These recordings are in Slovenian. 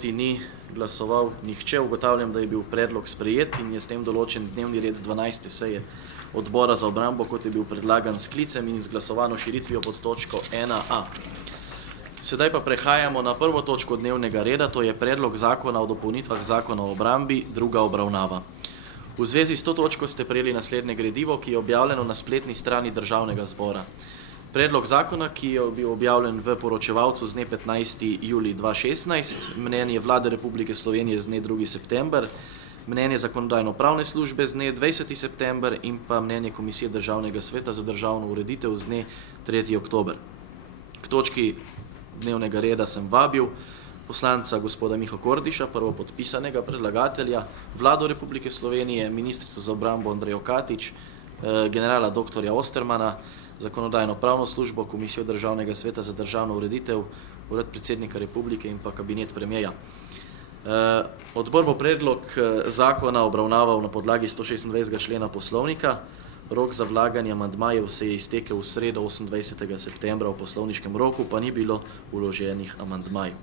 Proti ni glasoval nihče. Ugotavljam, da je bil predlog sprejet in je s tem določen dnevni red 12. seje odbora za obrambo, kot je bil predlagan s sklicem in izglasovano širitvijo pod točko 1a. Sedaj pa prehajamo na prvo točko dnevnega reda, to je predlog zakona o dopolnitvah zakona o obrambi, druga obravnava. V zvezi s to točko ste prejeli naslednje gradivo, ki je objavljeno na spletni strani Državnega zbora. Predlog zakona, ki je bil objavljen v poročevalcu z dne 15. julij 2016, mnenje Vlade Republike Slovenije z dne 2. september, mnenje Zakonodajno-pravne službe z dne 20. september in pa mnenje Komisije Državnega sveta za državno ureditev z dne 3. oktober. K točki dnevnega reda sem vabil poslanca gospoda Miho Kordiša, prvopodpisanega predlagatelja, Vlado Republike Slovenije, ministrico za obrambo Andrejo Katič, generala dr. Ostermana, Zakonodajno-pravno službo, Komisijo Državnega sveta za državno ureditev, Urad predsednika Republike in pa kabinet premijeja. Odbor bo predlog zakona obravnaval na podlagi 126. člena poslovnika. Rok za vlaganje amandmajev se je iztekel v sredo 28. septembra, v poslovniškem roku pa ni bilo vloženih amandmajev.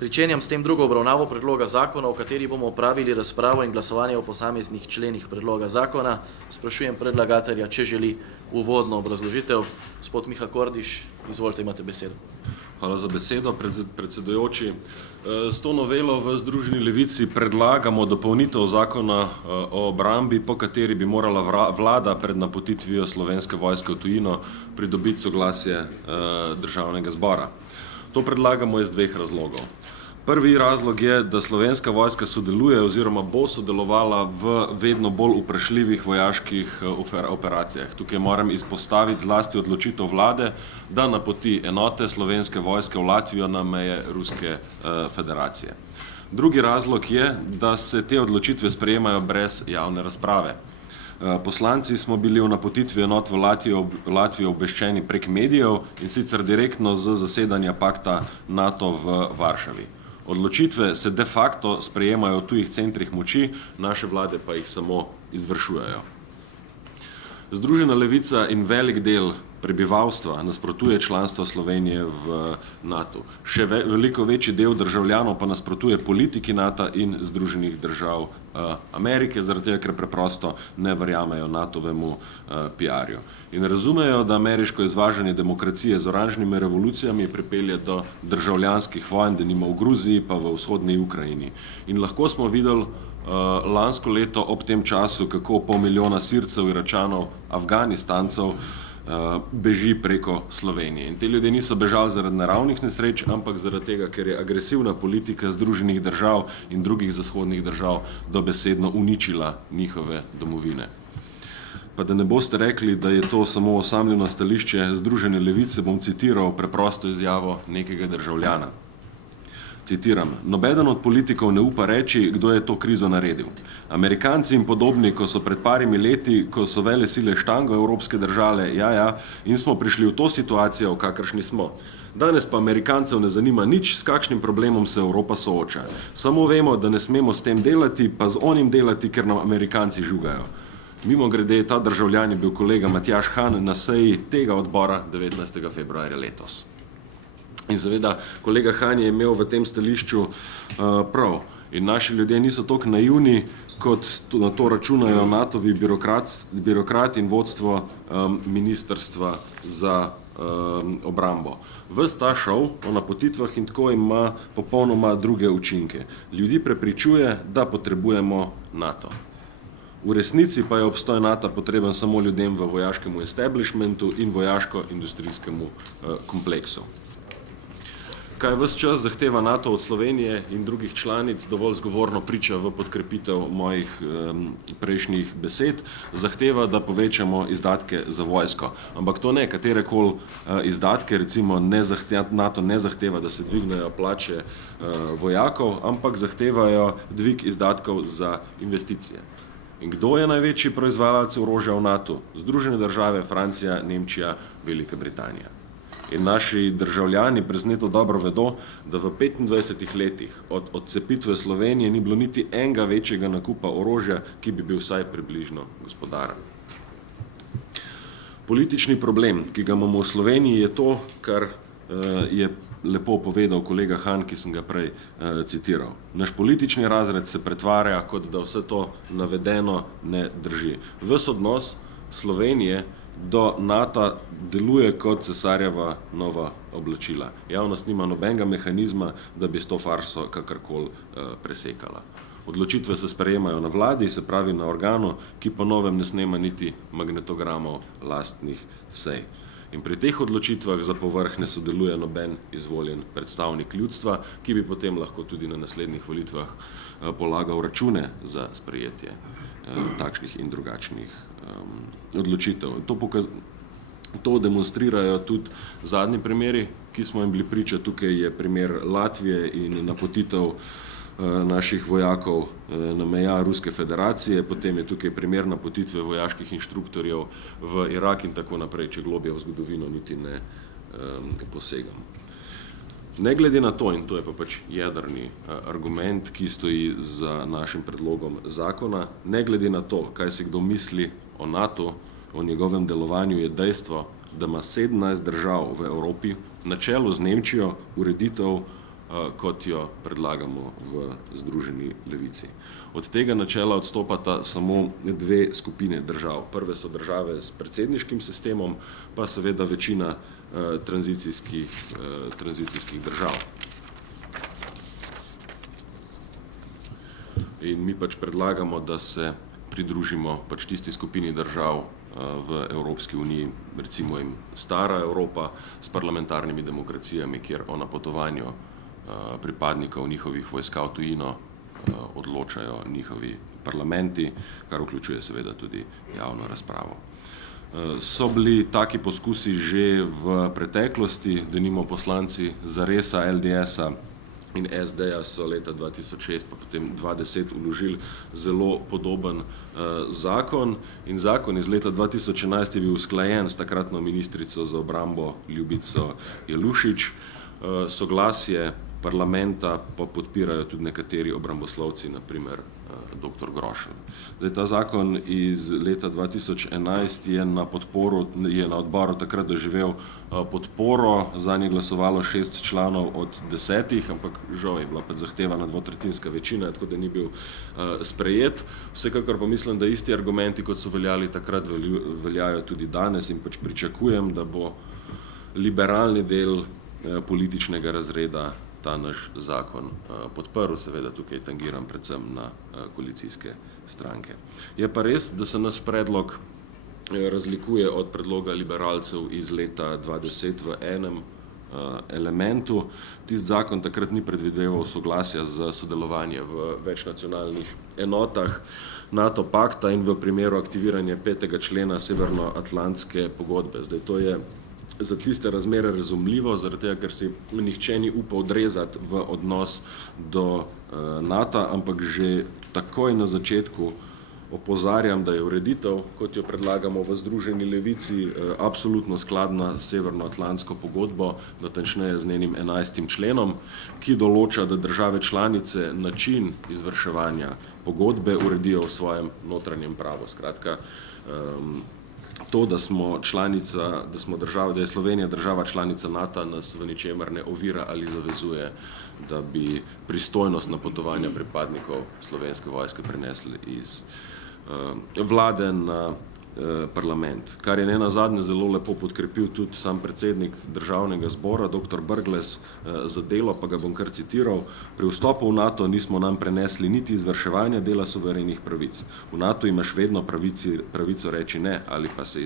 Pričenjam s tem drugo obravnavo predloga zakona, v kateri bomo opravili razpravo in glasovanje o posameznih členih predloga zakona. Sprašujem predlagatelja, če želi uvodno obrazložitev. Gospod Miha Kordiš, izvolite, imate besedo. Hvala za besedo, predsedujoči. S to novelo v Združeni levici predlagamo dopolnitev zakona o obrambi, po kateri bi morala vlada pred napotitvijo Slovenske vojske v tujino pridobiti soglasje Državnega zbora. To predlagamo iz dveh razlogov. Prvi razlog je, da Slovenska vojska sodeluje oziroma bo sodelovala v vedno bolj vprašljivih vojaških operacijah. Tukaj moram izpostaviti zlasti odločitev vlade, da napoti enote Slovenske vojske v Latvijo na meje Ruske federacije. Drugi razlog je, da se te odločitve sprejemajo brez javne razprave. Poslanci smo bili v napotitvi enot v Latvijo obveščeni prek medijev in sicer direktno z zasedanja pakta NATO v Varšavi. Odločitve se de facto sprejemajo v tujih centrih moči, naše vlade pa jih samo izvršujejo. Združena levica in velik del prebivalstva nasprotuje članstvo Slovenije v NATO. Še veliko večji del državljanov pa nasprotuje politiki NATO in Združenih držav Amerike, zaradi tega, ker preprosto ne verjamejo NATO-vemu PR-ju. In razumejo, da ameriško izvažanje demokracije z oranžnimi revolucijami pripelje do državljanskih vojn, denimo v Gruziji pa v vzhodni Ukrajini. In lahko smo videli lansko leto ob tem času, kako 500 000 Sircev, Iračanov, Afganistancev beži preko Slovenije. In te ljudje niso bežali zaradi naravnih nesreč, ampak zaradi tega, ker je agresivna politika Združenih držav in drugih zahodnih držav dobesedno uničila njihove domovine. Pa da ne boste rekli, da je to samo osamljeno stališče Združene levice, bom citiral preprosto izjavo nekega državljana. Citiram: "Nobeden od politikov ne upa reči, kdo je to krizo naredil. Amerikanci in podobni, ko so pred parimi leti, ko so vele sile štango evropske države, in smo prišli v to situacijo, v kakršni smo. Danes pa Amerikancev ne zanima nič, s kakšnim problemom se Evropa sooča. Samo vemo, da ne smemo s tem delati, pa z onim delati, ker nam Amerikanci žugajo." Mimogrede, ta državljan je bil kolega Matjaž Han na seji tega odbora 19. februarja letos. In seveda, kolega Han je imel v tem stališču prav. In naši ljudje niso toliko naivni, kot na to računajo NATO-vi birokrati in vodstvo Ministrstva za obrambo. Ves ta šov o napotitvah in tako ima popolnoma druge učinke. Ljudi prepričuje, da potrebujemo NATO. V resnici pa je obstoj NATO potreben samo ljudem v vojaškemu establishmentu in vojaško-industrijskemu kompleksu. Kaj ves čas zahteva NATO od Slovenije in drugih članic, dovolj zgovorno priča v podkrepitev mojih prejšnjih besed, zahteva, da povečamo izdatke za vojsko. Ampak to ne katerekoli izdatke, recimo NATO ne zahteva, da se dvignejo plače vojakov, ampak zahtevajo dvig izdatkov za investicije. In kdo je največji proizvajalec orožja v NATO? Združene države, Francija, Nemčija, Velika Britanija. In naši državljani prezneto dobro vedo, da v 25 letih od odcepitve Slovenije ni bilo niti enega večjega nakupa orožja, ki bi bil vsaj približno gospodaren. Politični problem, ki ga imamo v Sloveniji, je to, kar je lepo povedal kolega Han, ki sem ga prej citiral. Naš politični razred se pretvarja, kot da vse to navedeno ne drži. Ves odnos Slovenije do NATO deluje kot cesarjeva nova oblačila. Javnost nima nobenega mehanizma, da bi s to farso kakorkoli presekala. Odločitve se sprejemajo na vladi, se pravi na organu, ki po novem ne snema niti magnetogramov lastnih sej. In pri teh odločitvah za povrh ne sodeluje noben izvoljen predstavnik ljudstva, ki bi potem lahko tudi na naslednjih volitvah polagal račune za sprejetje takšnih in drugačnih odločitev. To demonstrirajo tudi zadnji primeri, ki smo jim bili priča. Tukaj je primer Latvije in napotitev naših vojakov na meja Ruske federacije, potem je tukaj primer napotitve vojaških inštruktorjev v Irak in tako naprej, če globje v zgodovino niti ne posegam. Ne glede na to, in to je pa pač jedrni argument, ki stoji za našim predlogom zakona, ne glede na to, kaj si kdo misli o NATO, o njegovem delovanju, je dejstvo, da ima 17 držav v Evropi na čelu z Nemčijo ureditev, kot jo predlagamo v Združeni levici. Od tega načela odstopata samo dve skupine držav. Prve so države s predsedniškim sistemom, pa seveda večina tranzicijskih držav. In mi pač predlagamo, da se pridružimo pač tisti skupini držav v Evropski uniji, recimo jim stara Evropa s parlamentarnimi demokracijami, kjer o napotovanju pripadnikov njihovih vojska v tujino odločajo njihovi parlamenti, kar vključuje seveda tudi javno razpravo. So bili taki poskusi že v preteklosti, denimo poslanci Zaresa, LDS-a in SD-ja so leta 2006 pa potem 2010 vložili zelo podoben zakon in zakon iz leta 2011 je bil usklajen s takratno ministrico za obrambo Ljubico Jelušič. Soglasje parlamenta pa podpirajo tudi nekateri obramboslovci, naprimer dr. Grošelj. Zdaj, ta zakon iz leta 2011 je na odboru takrat doživel podporo, zanj je glasovalo 6 članov od 10, ampak žal je bila pač zahtevana dvotretjinska večina, tako da ni bil sprejet. Vsekakor pa mislim, da isti argumenti, kot so veljali takrat, veljajo tudi danes in pač pričakujem, da bo liberalni del političnega razreda ta naš zakon podprl, seveda tukaj tangiram predvsem na koalicijske stranke. Je pa res, da se naš predlog razlikuje od predloga liberalcev iz leta 2010 v enem elementu. Tisti zakon takrat ni predvideval soglasja za sodelovanje v večnacionalnih enotah NATO pakta in v primeru aktiviranja 5. člena Severnoatlantske pogodbe. Zdaj, to je za tiste razmere razumljivo, zaradi tega, ker si nihče ni upal odrezati v odnos do NATO, ampak že takoj na začetku opozarjam, da je ureditev, kot jo predlagamo v Združeni levici, absolutno skladna s Severnoatlantsko pogodbo, natančneje z njenim 11. členom, ki določa, da države članice način izvrševanja pogodbe uredijo v svojem notranjem pravu. Skratka, to, da je Slovenija država članica NATO, nas v ničemer ne ovira ali zavezuje, da bi pristojnost napotovanja pripadnikov Slovenske vojske prenesli iz vlade na parlament. Kar je nenazadnje zelo lepo podkrepil tudi sam predsednik Državnega zbora, dr. Brglez, za Delo, pa ga bom kar citiral. Pri vstopu v NATO nismo nam prenesli niti izvrševanja dela suverenih pravic. V NATO imaš vedno pravico reči ne ali pa se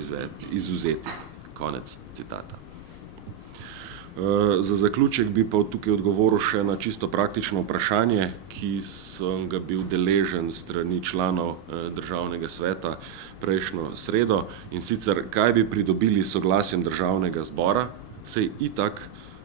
izvzeti. Konec citata. Za zaključek bi pa tukaj odgovoril še na čisto praktično vprašanje, ki sem ga bil deležen strani članov Državnega sveta prejšnjo sredo, in sicer, kaj bi pridobili s soglasjem Državnega zbora, saj itak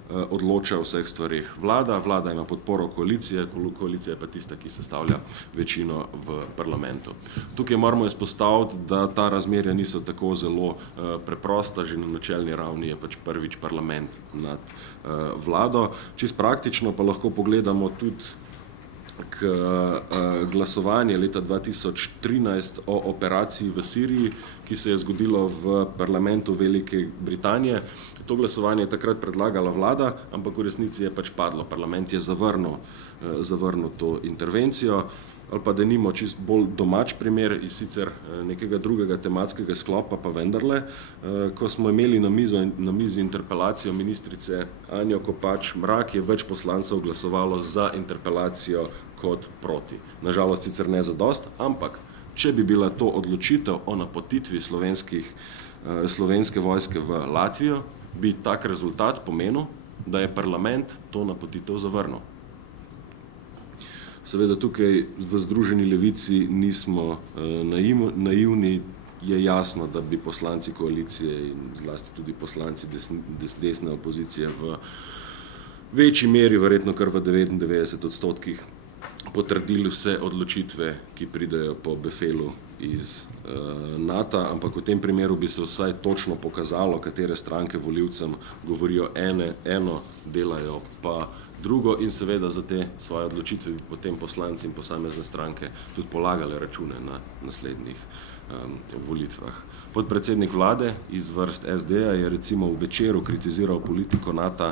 odloča o vseh stvarih vlada ima podporo koalicije, koalicija je pa tista, ki sestavlja večino v parlamentu. Tukaj moramo izpostaviti, da ta razmerja niso tako zelo preprosta, že na načelni ravni je pač prvič parlament nad vlado. Čisto praktično pa lahko pogledamo tudi k glasovanju leta 2013 o operaciji v Siriji, ki se je zgodilo v parlamentu Velike Britanije. To glasovanje je takrat predlagala vlada, ampak v resnici je pač padlo. Parlament je zavrnil to intervencijo. Ali pa denimo čist bolj domač primer iz sicer nekega drugega tematskega sklopa, pa vendarle, ko smo imeli na mizi interpelacijo ministrice Anjo Kopač Mrak, je več poslancev glasovalo za interpelacijo kot proti. Nažalost sicer ne zadost, ampak če bi bila to odločitev o napotitvi slovenske vojske v Latvijo, bi tak rezultat pomenil, da je parlament to napotitev zavrnil. Seveda tukaj v Združeni levici nismo naivni, je jasno, da bi poslanci koalicije in zlasti tudi poslanci desne opozicije v večji meri, verjetno kar v 99% potrdili vse odločitve, ki pridejo po befelu iz NATO, ampak v tem primeru bi se vsaj točno pokazalo, katere stranke volivcem govorijo eno, delajo pa drugo in seveda za te svoje odločitve bi potem poslanci in posamezne stranke tudi polagali račune na naslednjih volitvah. Podpredsednik vlade iz vrst SD-ja je recimo v Večeru kritiziral politiko NATO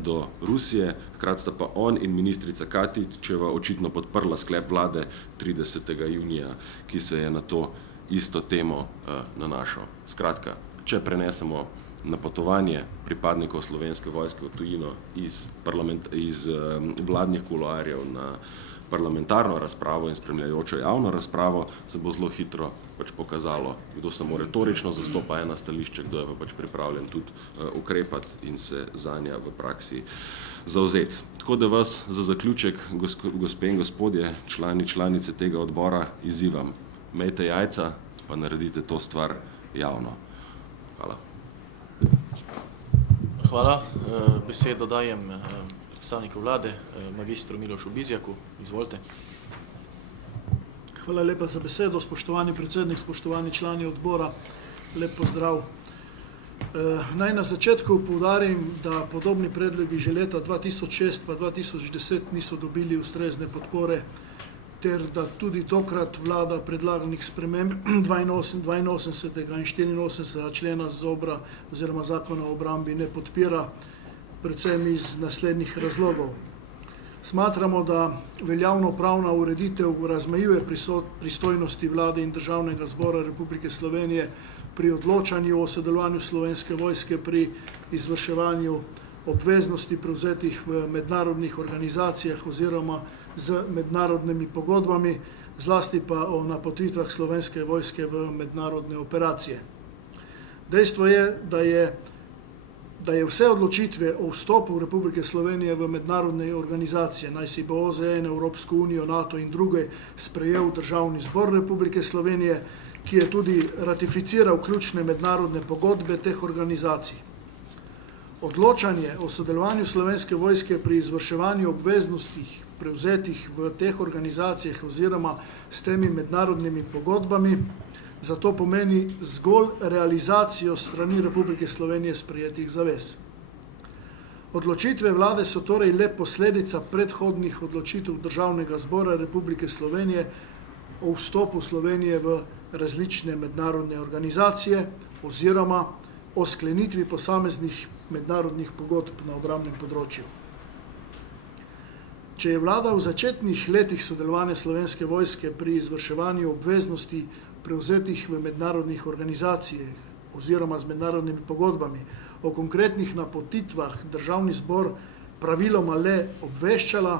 do Rusije, hkrati sta pa on in ministrica Katičeva očitno podprla sklep vlade 30. junija, ki se je na to isto temo nanašal. Skratka, če prenesemo napotovanje pripadnikov Slovenske vojske v tujino iz vladnih kuloarjev na parlamentarno razpravo in spremljajočo javno razpravo, se bo zelo hitro pač pokazalo, kdo samo retorično zastopa ena stališče, kdo je pa pač pripravljen tudi ukrepati in se zanja v praksi zavzeti. Tako da vas za zaključek, gospe in gospodje, članice tega odbora, izzivam. Imejte jajca, pa naredite to stvar javno. Hvala. Hvala. Besedo dajem predstavniku vlade, magistru Milošu Bizjaku. Izvolite. Hvala lepa za besedo, spoštovani predsednik, spoštovani člani odbora, lep pozdrav. Naj na začetku poudarim, da podobni predlogi že leta 2006 pa 2010 niso dobili ustrezne podpore, ter da tudi tokrat vlada predlaganih sprememb 82. in 84. člena ZOBRA oziroma Zakona o obrambi ne podpira, predvsem iz naslednjih razlogov. Smatramo, da veljavno pravna ureditev razmejuje pristojnosti vlade in Državnega zbora Republike Slovenije pri odločanju o sodelovanju Slovenske vojske pri izvrševanju obveznosti prevzetih v mednarodnih organizacijah oziroma z mednarodnimi pogodbami, zlasti pa o napotitvah Slovenske vojske v mednarodne operacije. Dejstvo je, da je vse odločitve o vstopu Republike Slovenije v mednarodne organizacije, naj si bo OZN, Evropsko unijo, NATO in druge, sprejel Državni zbor Republike Slovenije, ki je tudi ratificiral ključne mednarodne pogodbe teh organizacij. Odločanje o sodelovanju Slovenske vojske pri izvrševanju obveznosti prevzetih v teh organizacijah oziroma s temi mednarodnimi pogodbami zato pomeni zgolj realizacijo strani Republike Slovenije sprejetih zavez. Odločitve vlade so torej le posledica predhodnih odločitev Državnega zbora Republike Slovenije o vstopu Slovenije v različne mednarodne organizacije oziroma o sklenitvi posameznih mednarodnih pogodb na obrambnem področju. Če je vlada v začetnih letih sodelovanja Slovenske vojske pri izvrševanju obveznosti prevzetih v mednarodnih organizacijah oziroma z mednarodnimi pogodbami o konkretnih napotitvah Državni zbor praviloma le obveščala,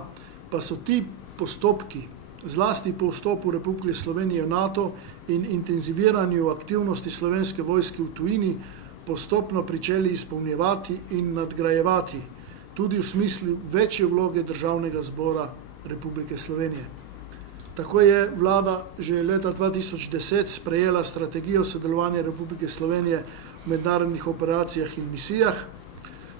pa so ti postopki, zlasti po vstopu Republike Slovenije v NATO in intenziviranju aktivnosti Slovenske vojske v tujini, postopno pričeli izpolnjevati in nadgrajevati, tudi v smislu večje vloge Državnega zbora Republike Slovenije. Tako je vlada že leta 2010 sprejela strategijo sodelovanja Republike Slovenije v mednarodnih operacijah in misijah.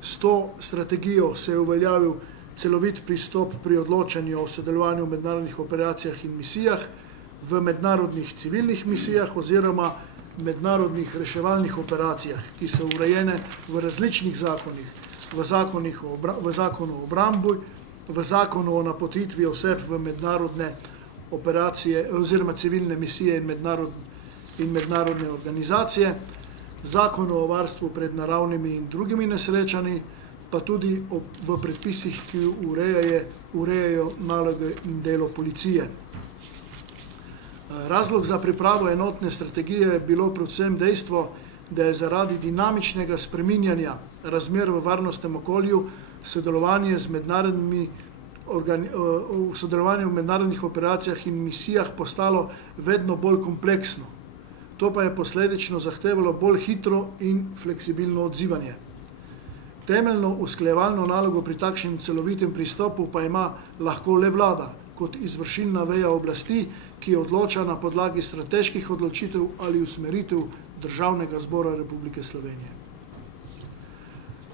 S to strategijo se je uveljavil celovit pristop pri odločanju o sodelovanju v mednarodnih operacijah in misijah, v mednarodnih civilnih misijah oziroma mednarodnih reševalnih operacijah, ki so urejene v različnih zakonih, v zakonu o obrambi v zakonu o napotitvi oseb v mednarodne operacije oziroma civilne misije in mednarodne organizacije, zakonu o varstvu pred naravnimi in drugimi nesrečami, pa tudi v predpisih, ki urejajo naloge in delo policije. Razlog za pripravo enotne strategije je bilo predvsem dejstvo, da je zaradi dinamičnega spreminjanja razmer v varnostnem okolju sodelovanje v mednarodnih operacijah in misijah postalo vedno bolj kompleksno. To pa je posledično zahtevalo bolj hitro in fleksibilno odzivanje. Temeljno usklajevalno nalogo pri takšnem celovitem pristopu pa ima lahko le vlada, kot izvršilna veja oblasti, ki odloča na podlagi strateških odločitev ali usmeritev Državnega zbora Republike Slovenije.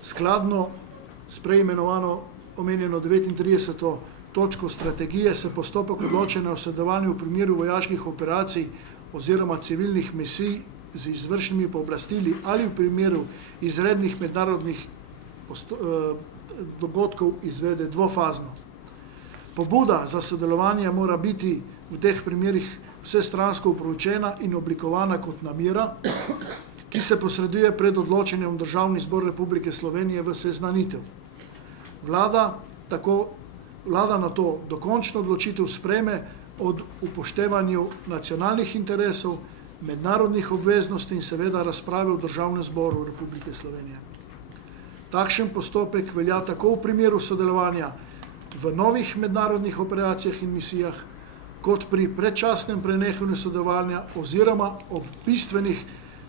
Skladno s preimenovano omenjeno 39. točko strategije se postopek odločanja o sodelovanju v primeru vojaških operacij oziroma civilnih misij z izvršnimi pooblastili ali v primeru izrednih mednarodnih dogodkov izvede dvofazno. Pobuda za sodelovanje mora biti v teh primerih vsestransko proučena in oblikovana kot namera, ki se posreduje pred odločenjem Državni zbor Republike Slovenije v seznanitev. Vlada na to dokončno odločitev sprejme od upoštevanju nacionalnih interesov, mednarodnih obveznosti in seveda razprave v Državnem zboru Republike Slovenije. Takšen postopek velja tako v primeru sodelovanja v novih mednarodnih operacijah in misijah, kot pri predčasnem prenehanju sodelovanja oziroma ob bistvenih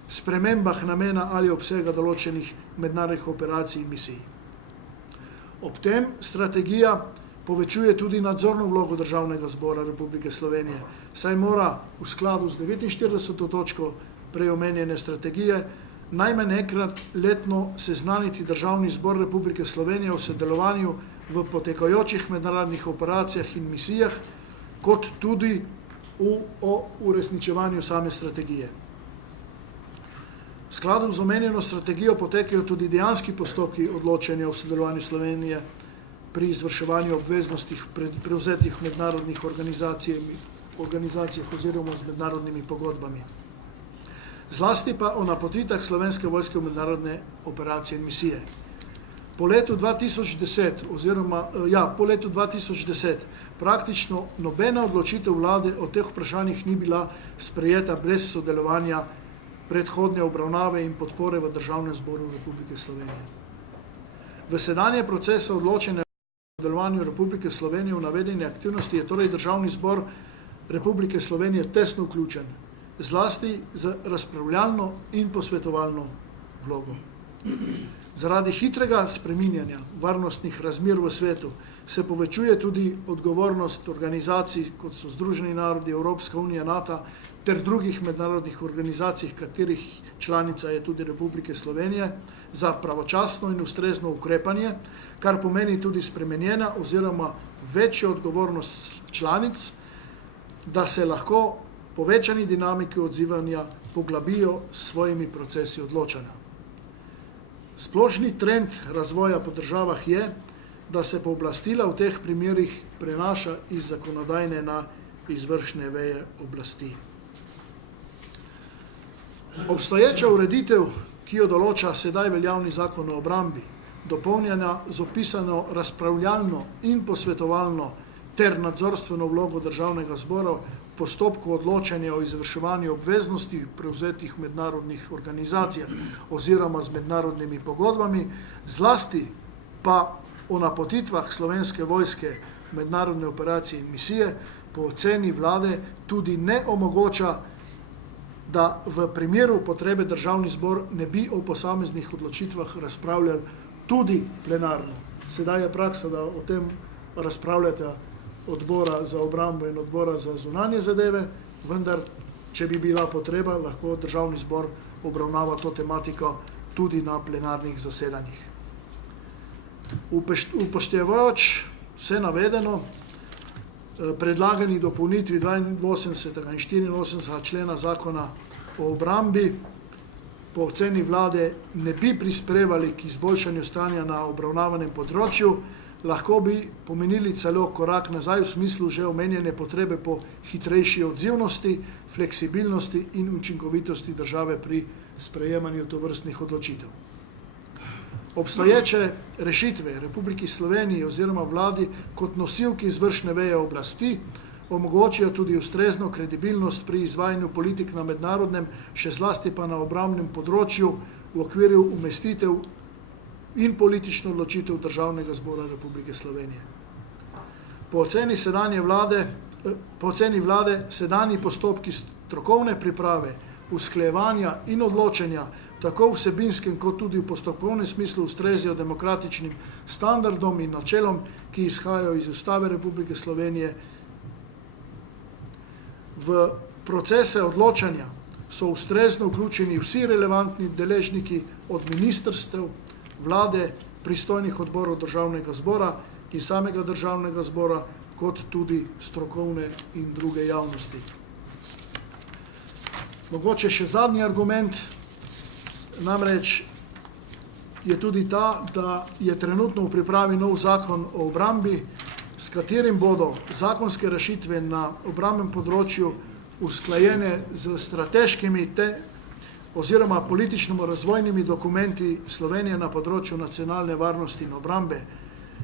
spremembah namena ali obsega določenih mednarodnih operacij in misij. Ob tem strategija povečuje tudi nadzorno vlogo Državnega zbora Republike Slovenije, saj mora v skladu z 49. točko preomenjene strategije najmanj enkrat letno seznaniti Državni zbor Republike Slovenije o sodelovanju v potekajočih mednarodnih operacijah in misijah, kot tudi o uresničevanju same strategije. V skladu z omenjeno strategijo potekajo tudi dejanski postopki odločanja o sodelovanju Slovenije pri izvrševanju obveznosti prevzetih v mednarodnih organizacijah oziroma z mednarodnimi pogodbami. Zlasti pa o napotitvah Slovenske vojske v mednarodne operacije in misije. Po letu 2010 praktično nobena odločitev vlade o teh vprašanjih ni bila sprejeta brez sodelovanja predhodne obravnave in podpore v Državnem zboru Republike Slovenije. V sedanje procese odločanja o sodelovanju Republike Slovenije v navedene aktivnosti je torej Državni zbor Republike Slovenije tesno vključen, zlasti z razpravljalno in posvetovalno vlogo. Zaradi hitrega spreminjanja varnostnih razmer v svetu se povečuje tudi odgovornost organizacij, kot so Združeni narodi, Evropska unija, NATO ter drugih mednarodnih organizacij, katerih članica je tudi Republike Slovenije, za pravočasno in ustrezno ukrepanje, kar pomeni tudi spremenjena oziroma večjo odgovornost članic, da se lahko povečani dinamiki odzivanja poglabijo s svojimi procesi odločanja. Splošni trend razvoja po državah je, da se pooblastila v teh primerih prenaša iz zakonodajne na izvršne veje oblasti. Obstoječa ureditev, ki jo določa sedaj veljavni zakon o obrambi, dopolnjena z opisano razpravljalno in posvetovalno ter nadzorstveno vlogo Državnega zbora v postopku odločanja o izvrševanju obveznosti prevzetih v mednarodnih organizacijah oziroma z mednarodnimi pogodbami, zlasti pa o napotitvah Slovenske vojske v mednarodne operacije in misije, po oceni vlade tudi ne omogoča, da v primeru potrebe Državni zbor ne bi o posameznih odločitvah razpravljal tudi plenarno. Sedaj je praksa, da o tem razpravljata odbora za obrambo in odbora za zunanje zadeve, vendar, če bi bila potreba, lahko Državni zbor obravnava to tematiko tudi na plenarnih zasedanjih. Upoštevajoč vse navedeno, predlagani dopolnitvi 82. in 84. člena zakona o obrambi po oceni vlade ne bi prispevali k izboljšanju stanja na obravnavanem področju, lahko bi pomenili celo korak nazaj v smislu že omenjene potrebe po hitrejši odzivnosti, fleksibilnosti in učinkovitosti države pri sprejemanju tovrstnih odločitev. Obstoječe rešitve Republiki Sloveniji oziroma vladi kot nosilki izvršne veje oblasti omogočijo tudi ustrezno kredibilnost pri izvajanju politik na mednarodnem, še zlasti pa na obrambnem področju v okviru umestitev in politično odločitev Državnega zbora Republike Slovenije. Po oceni vlade sedanji postopki strokovne priprave, usklajevanja in odločanja tako v vsebinskem kot tudi v postopkovnem smislu ustrezajo demokratičnim standardom in načelom, ki izhajajo iz Ustave Republike Slovenije. V procese odločanja so ustrezno vključeni vsi relevantni deležniki od ministrstev, vlade, pristojnih odborov Državnega zbora in samega Državnega zbora, kot tudi strokovne in druge javnosti. Mogoče še zadnji argument, namreč je tudi ta, da je trenutno v pripravi nov zakon o obrambi, s katerim bodo zakonske rešitve na obrambnem področju usklajene z strateškimi oziroma politično-razvojnimi dokumenti Slovenije na področju nacionalne varnosti in obrambe,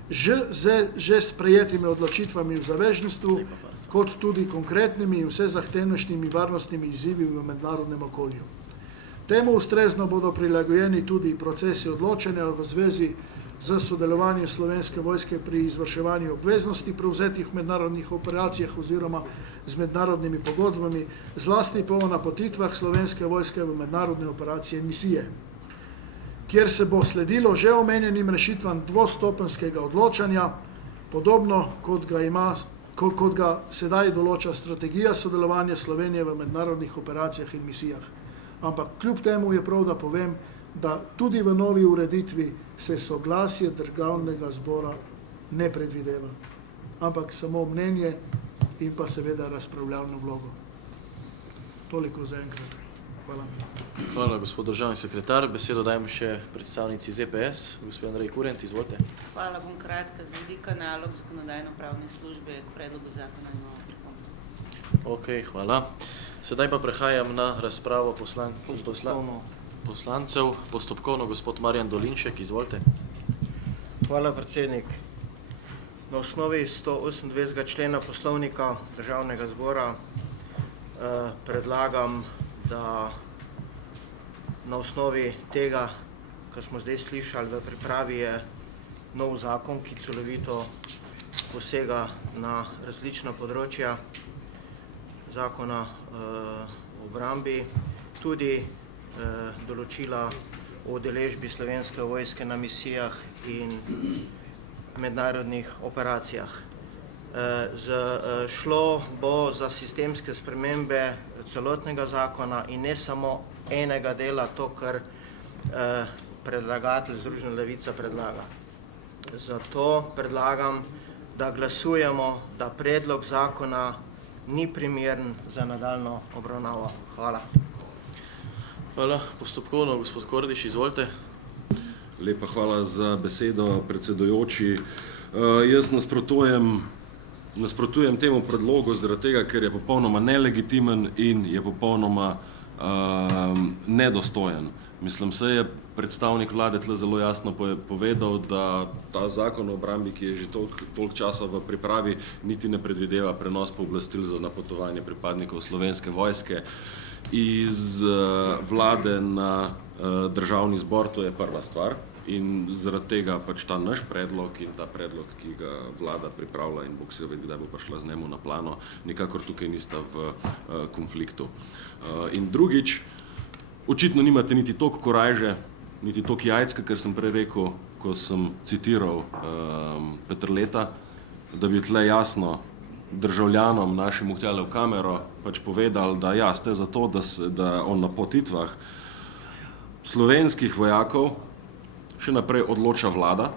že sprejetimi odločitvami v zavezništvu, kot tudi konkretnimi in vse zahtevnejšimi varnostnimi izzivi v mednarodnem okolju. Temu ustrezno bodo prilagojeni tudi procesi odločanja v zvezi z sodelovanjem Slovenske vojske pri izvrševanju obveznosti prevzetih v mednarodnih operacijah oziroma z mednarodnimi pogodbami, zlasti po napotitvah Slovenske vojske v mednarodne operacije in misije, kjer se bo sledilo že omenjenim rešitvam dvostopenjskega odločanja, podobno kot ga sedaj določa strategija sodelovanja Slovenije v mednarodnih operacijah in misijah. Ampak kljub temu je prav, da povem, da tudi v novi ureditvi se soglasje Državnega zbora ne predvideva, ampak samo mnenje in pa seveda razpravljalno vlogo. Toliko za enkrat. Hvala. Hvala, gospod državni sekretar. Besedo dajem še predstavnici ZPS, gospod Andrej Kurent, izvolite. Hvala, bom kratka. Z vidika nalog zakonodajno-pravne službe k predlogu zakona imamo pripombe. Ok, hvala. Sedaj pa prehajam na razpravo poslancev. Postopkovno gospod Marjan Dolinšek, izvolite. Hvala, predsednik. Na osnovi 128. člena Poslovnika Državnega zbora predlagam, da na osnovi tega, kar smo zdaj slišali, v pripravi je nov zakon, ki celovito posega na različna področja zakona o obrambi, tudi določila o udeležbi Slovenske vojske na misijah in mednarodnih operacijah. Šlo bo za sistemske spremembe celotnega zakona in ne samo enega dela, to, kar predlagatelj Združena levica predlaga. Zato predlagam, da glasujemo, da predlog zakona ni primeren za nadaljnjo obravnavo. Hvala. Hvala. Postopkovno, gospod Kordiš, izvolite. Lepa hvala za besedo, predsedujoči. Jaz nasprotujem temu predlogu zaradi tega, ker je popolnoma nelegitimen in je popolnoma nedostojen. Mislim, se je predstavnik vlade tle zelo jasno povedal, da ta zakon o obrambi, ki je že toliko časa v pripravi, niti ne predvideva prenos pooblastil za napotovanje pripadnikov Slovenske vojske iz vlade na Državni zbor. To je prva stvar. In zaradi tega pač ta naš predlog in ta predlog, ki ga vlada pripravlja in bog se ve, kdaj bo prišla z njemu na plano, nikakor tukaj nista v konfliktu. In drugič, očitno nimate niti toliko korajže, niti toliko jajcka, ker sem prej rekel, ko sem citiral Peterleta, da bi tle jasno državljanom našim vhtjale v kamero pač povedali, da ja, ste za to, da o napotitvah slovenskih vojakov še naprej odloča vlada,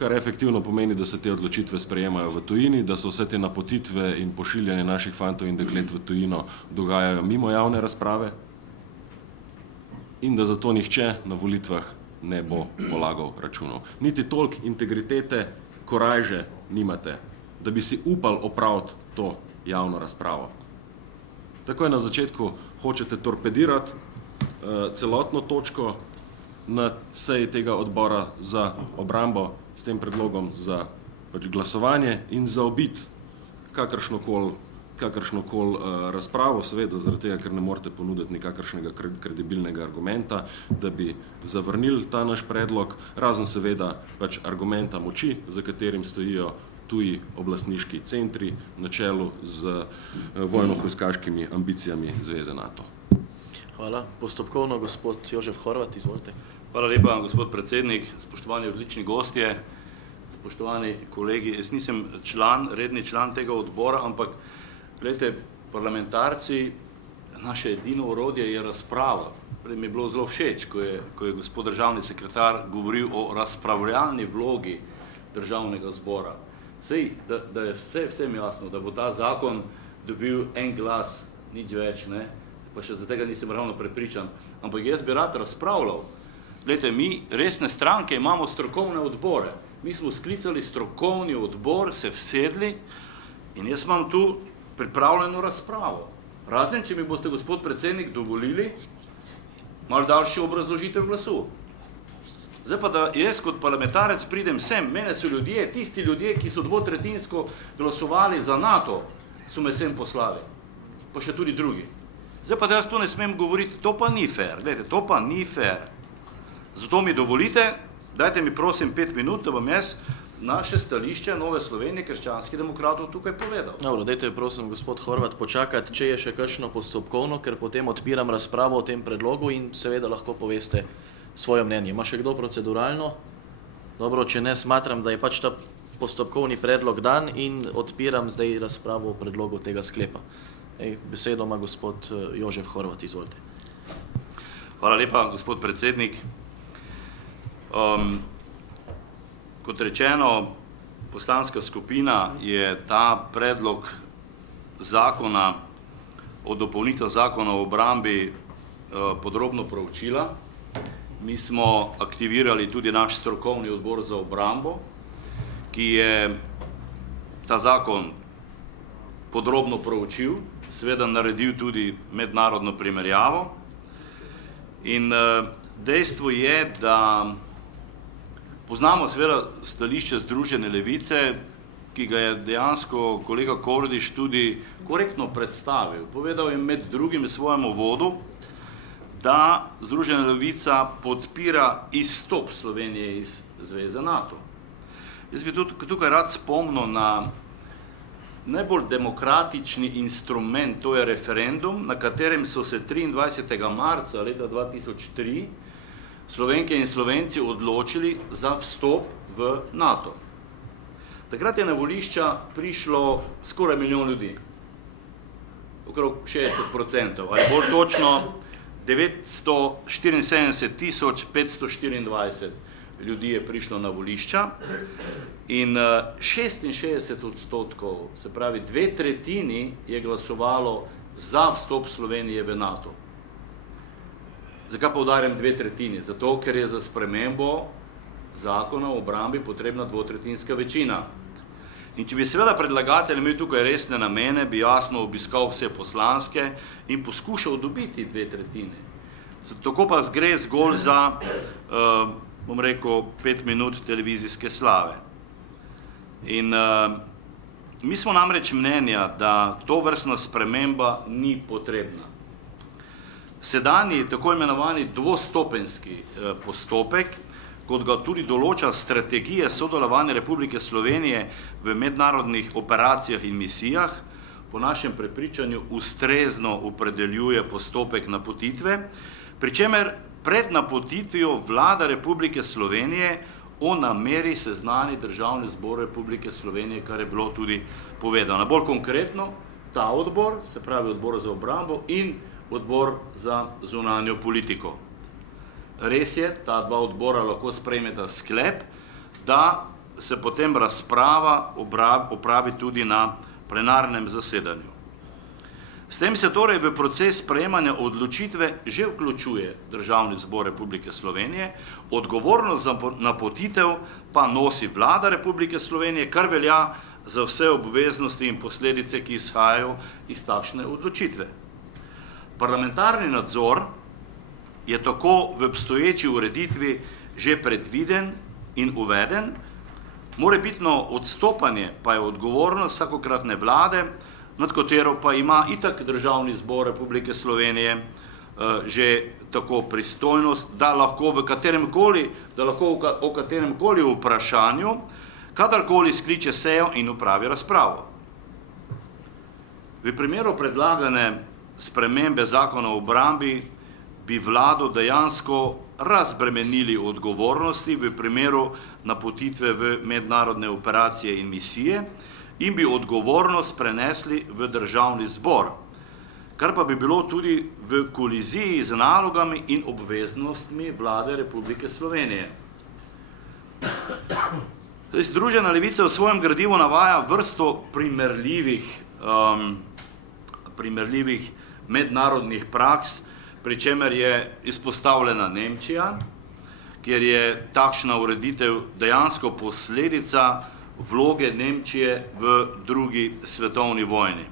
kar efektivno pomeni, da se te odločitve sprejemajo v tujini, da so vse te napotitve in pošiljanje naših fantov in deklet v tujino dogajajo mimo javne razprave in da zato nihče na volitvah ne bo polagal računov. Niti toliko integritete korajže nimate, da bi si upal opraviti to javno razpravo. Takoj na začetku hočete torpedirati celotno točko na seji tega odbora za obrambo s tem predlogom za glasovanje in zaobiti kakršnokoli razpravo, seveda zaradi tega, ker ne morete ponuditi nikakršnega kredibilnega argumenta, da bi zavrnili ta naš predlog, razen seveda argumenta moči, za katerim stojijo tuji oblastniški centri na čelu z vojno-hujskaškimi ambicijami Zveze NATO. Hvala. Postopkovno gospod Jožef Horvat, izvolite. Hvala lepa, gospod predsednik, spoštovani odlični gostje, spoštovani kolegi. Jaz nisem redni član tega odbora, ampak gledajte, parlamentarci, naše edino orodje je razprava. Prej mi je bilo zelo všeč, ko je gospod državni sekretar govoril o razpravljalni vlogi državnega zbora. Sej, da je vsem jasno, da bo ta zakon dobil en glas, nič več, ne? Pa še za tega nisem ravno prepričan. Ampak jaz bi rad razpravljal. Glejte, mi resne stranke imamo strokovne odbore. Mi smo sklicali strokovni odbor, se vsedli in jaz imam tu pripravljeno razpravo. Razen, če mi boste, gospod predsednik, dovolili malo daljši obrazložitev glasu. Zdaj pa, da jaz kot parlamentarec pridem sem, mene so ljudje, tisti ljudje, ki so dvotretjinsko glasovali za NATO, so me sem poslali. Pa še tudi drugi. Zdaj pa, da jaz to ne smem govoriti, to pa ni fair. Gledajte, to pa ni fair. Zato mi dovolite, dajte mi prosim 5 minut, da bom jaz naše stališče Nove Slovenije krščanskih demokratov tukaj povedal. Dobro, dajte prosim, gospod Horvat, počakati, če je še kakšno postopkovno, ker potem odpiram razpravo o tem predlogu in seveda lahko poveste svoje mnenje. Ima še kdo proceduralno? Dobro, če ne, smatram, da je pač ta postopkovni predlog dan in odpiram zdaj razpravo o predlogu tega sklepa. Besedo ima gospod Jožef Horvat, izvolite. Hvala lepa, gospod predsednik. Kot rečeno, poslanska skupina je ta predlog zakona o dopolnitev zakona o obrambi podrobno proučila. Mi smo aktivirali tudi naš strokovni odbor za obrambo, ki je ta zakon podrobno proučil, seveda naredil tudi mednarodno primerjavo. In dejstvo je, da poznamo seveda stališče Združene levice, ki ga je dejansko kolega Kordiš tudi korektno predstavil. Povedal je med drugim v svojem uvodu, da Združena levica podpira izstop Slovenije iz Zveze NATO. Jaz bi tukaj rad spomnil na najbolj demokratični instrument, to je referendum, na katerem so se 23. marca leta 2003 Slovenke in Slovenci odločili za vstop v NATO. Takrat je na volišča prišlo skoraj 1 milijon ljudi, okrog 60%, ali bolj točno 974 524 ljudi je prišlo na volišča in 66%, se pravi 2/3, je glasovalo za vstop Slovenije v NATO. Zakaj poudarjam 2/3? Zato, ker je za spremembo zakona o obrambi potrebna dvotretjinska večina. In če bi seveda predlagatelj imel tukaj resne namene, bi jasno obiskal vse poslanske in poskušal dobiti 2/3. Tako pa gre zgolj za, bom rekel, 5 minut televizijske slave. In mi smo namreč mnenja, da tovrstna sprememba ni potrebna. Sedanji, tako imenovani dvostopenjski postopek, kot ga tudi določa strategija sodelovanja Republike Slovenije v mednarodnih operacijah in misijah, po našem prepričanju ustrezno opredeljuje postopek napotitve, pri čemer pred napotitvijo Vlada Republike Slovenije o nameri seznani Državni zbor Republike Slovenije, kar je bilo tudi povedano. Bolj konkretno, ta odbor, se pravi odbor za obrambo in odbor za zunanjo politiko. Res je, ta dva odbora lahko sprejmeta sklep, da se potem razprava opravi tudi na plenarnem zasedanju. S tem se torej v proces sprejemanja odločitve že vključuje Državni zbor Republike Slovenije, odgovornost za napotitev pa nosi Vlada Republike Slovenije, kar velja za vse obveznosti in posledice, ki izhajajo iz takšne odločitve. Parlamentarni nadzor je tako v obstoječi ureditvi že predviden in uveden, morebitno odstopanje pa je odgovornost vsakokratne vlade, nad katero pa ima itak Državni zbor Republike Slovenije že tako pristojnost, da lahko o kateremkoli vprašanju kadarkoli skliče sejo in opravi razpravo. V primeru predlagane spremembe zakona o obrambi bi vlado dejansko razbremenili odgovornosti v primeru napotitve v mednarodne operacije in misije in bi odgovornost prenesli v Državni zbor, kar pa bi bilo tudi v koliziji z nalogami in obveznostmi Vlade Republike Slovenije. Združena levica v svojem gradivu navaja vrsto primerljivih mednarodnih praks, pri čemer je izpostavljena Nemčija, kjer je takšna ureditev dejansko posledica vloge Nemčije v drugi svetovni vojni.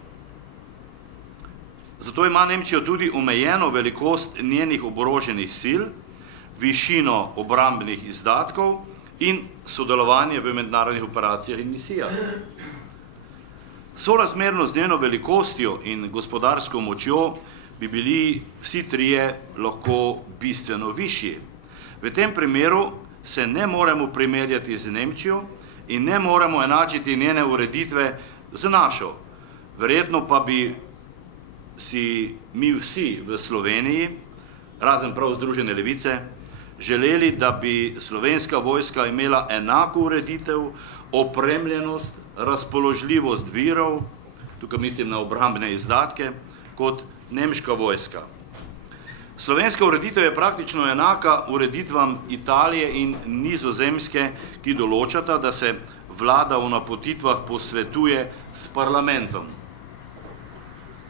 Zato ima Nemčija tudi omejeno velikost njenih oboroženih sil, višino obrambnih izdatkov in sodelovanje v mednarodnih operacijah in misijah. Sorazmerno z njeno velikostjo in gospodarsko močjo bi bili vsi trije lahko bistveno višji. V tem primeru se ne moremo primerjati z Nemčijo in ne moremo enačiti njene ureditve z našo. Verjetno pa bi si mi vsi v Sloveniji, razen prav Združene levice, želeli, da bi Slovenska vojska imela enako ureditev, opremljenost, razpoložljivost virov, tukaj mislim na obrambne izdatke, kot nemška vojska. Slovenska ureditev je praktično enaka ureditvam Italije in Nizozemske, ki določata, da se vlada o napotitvah posvetuje s parlamentom.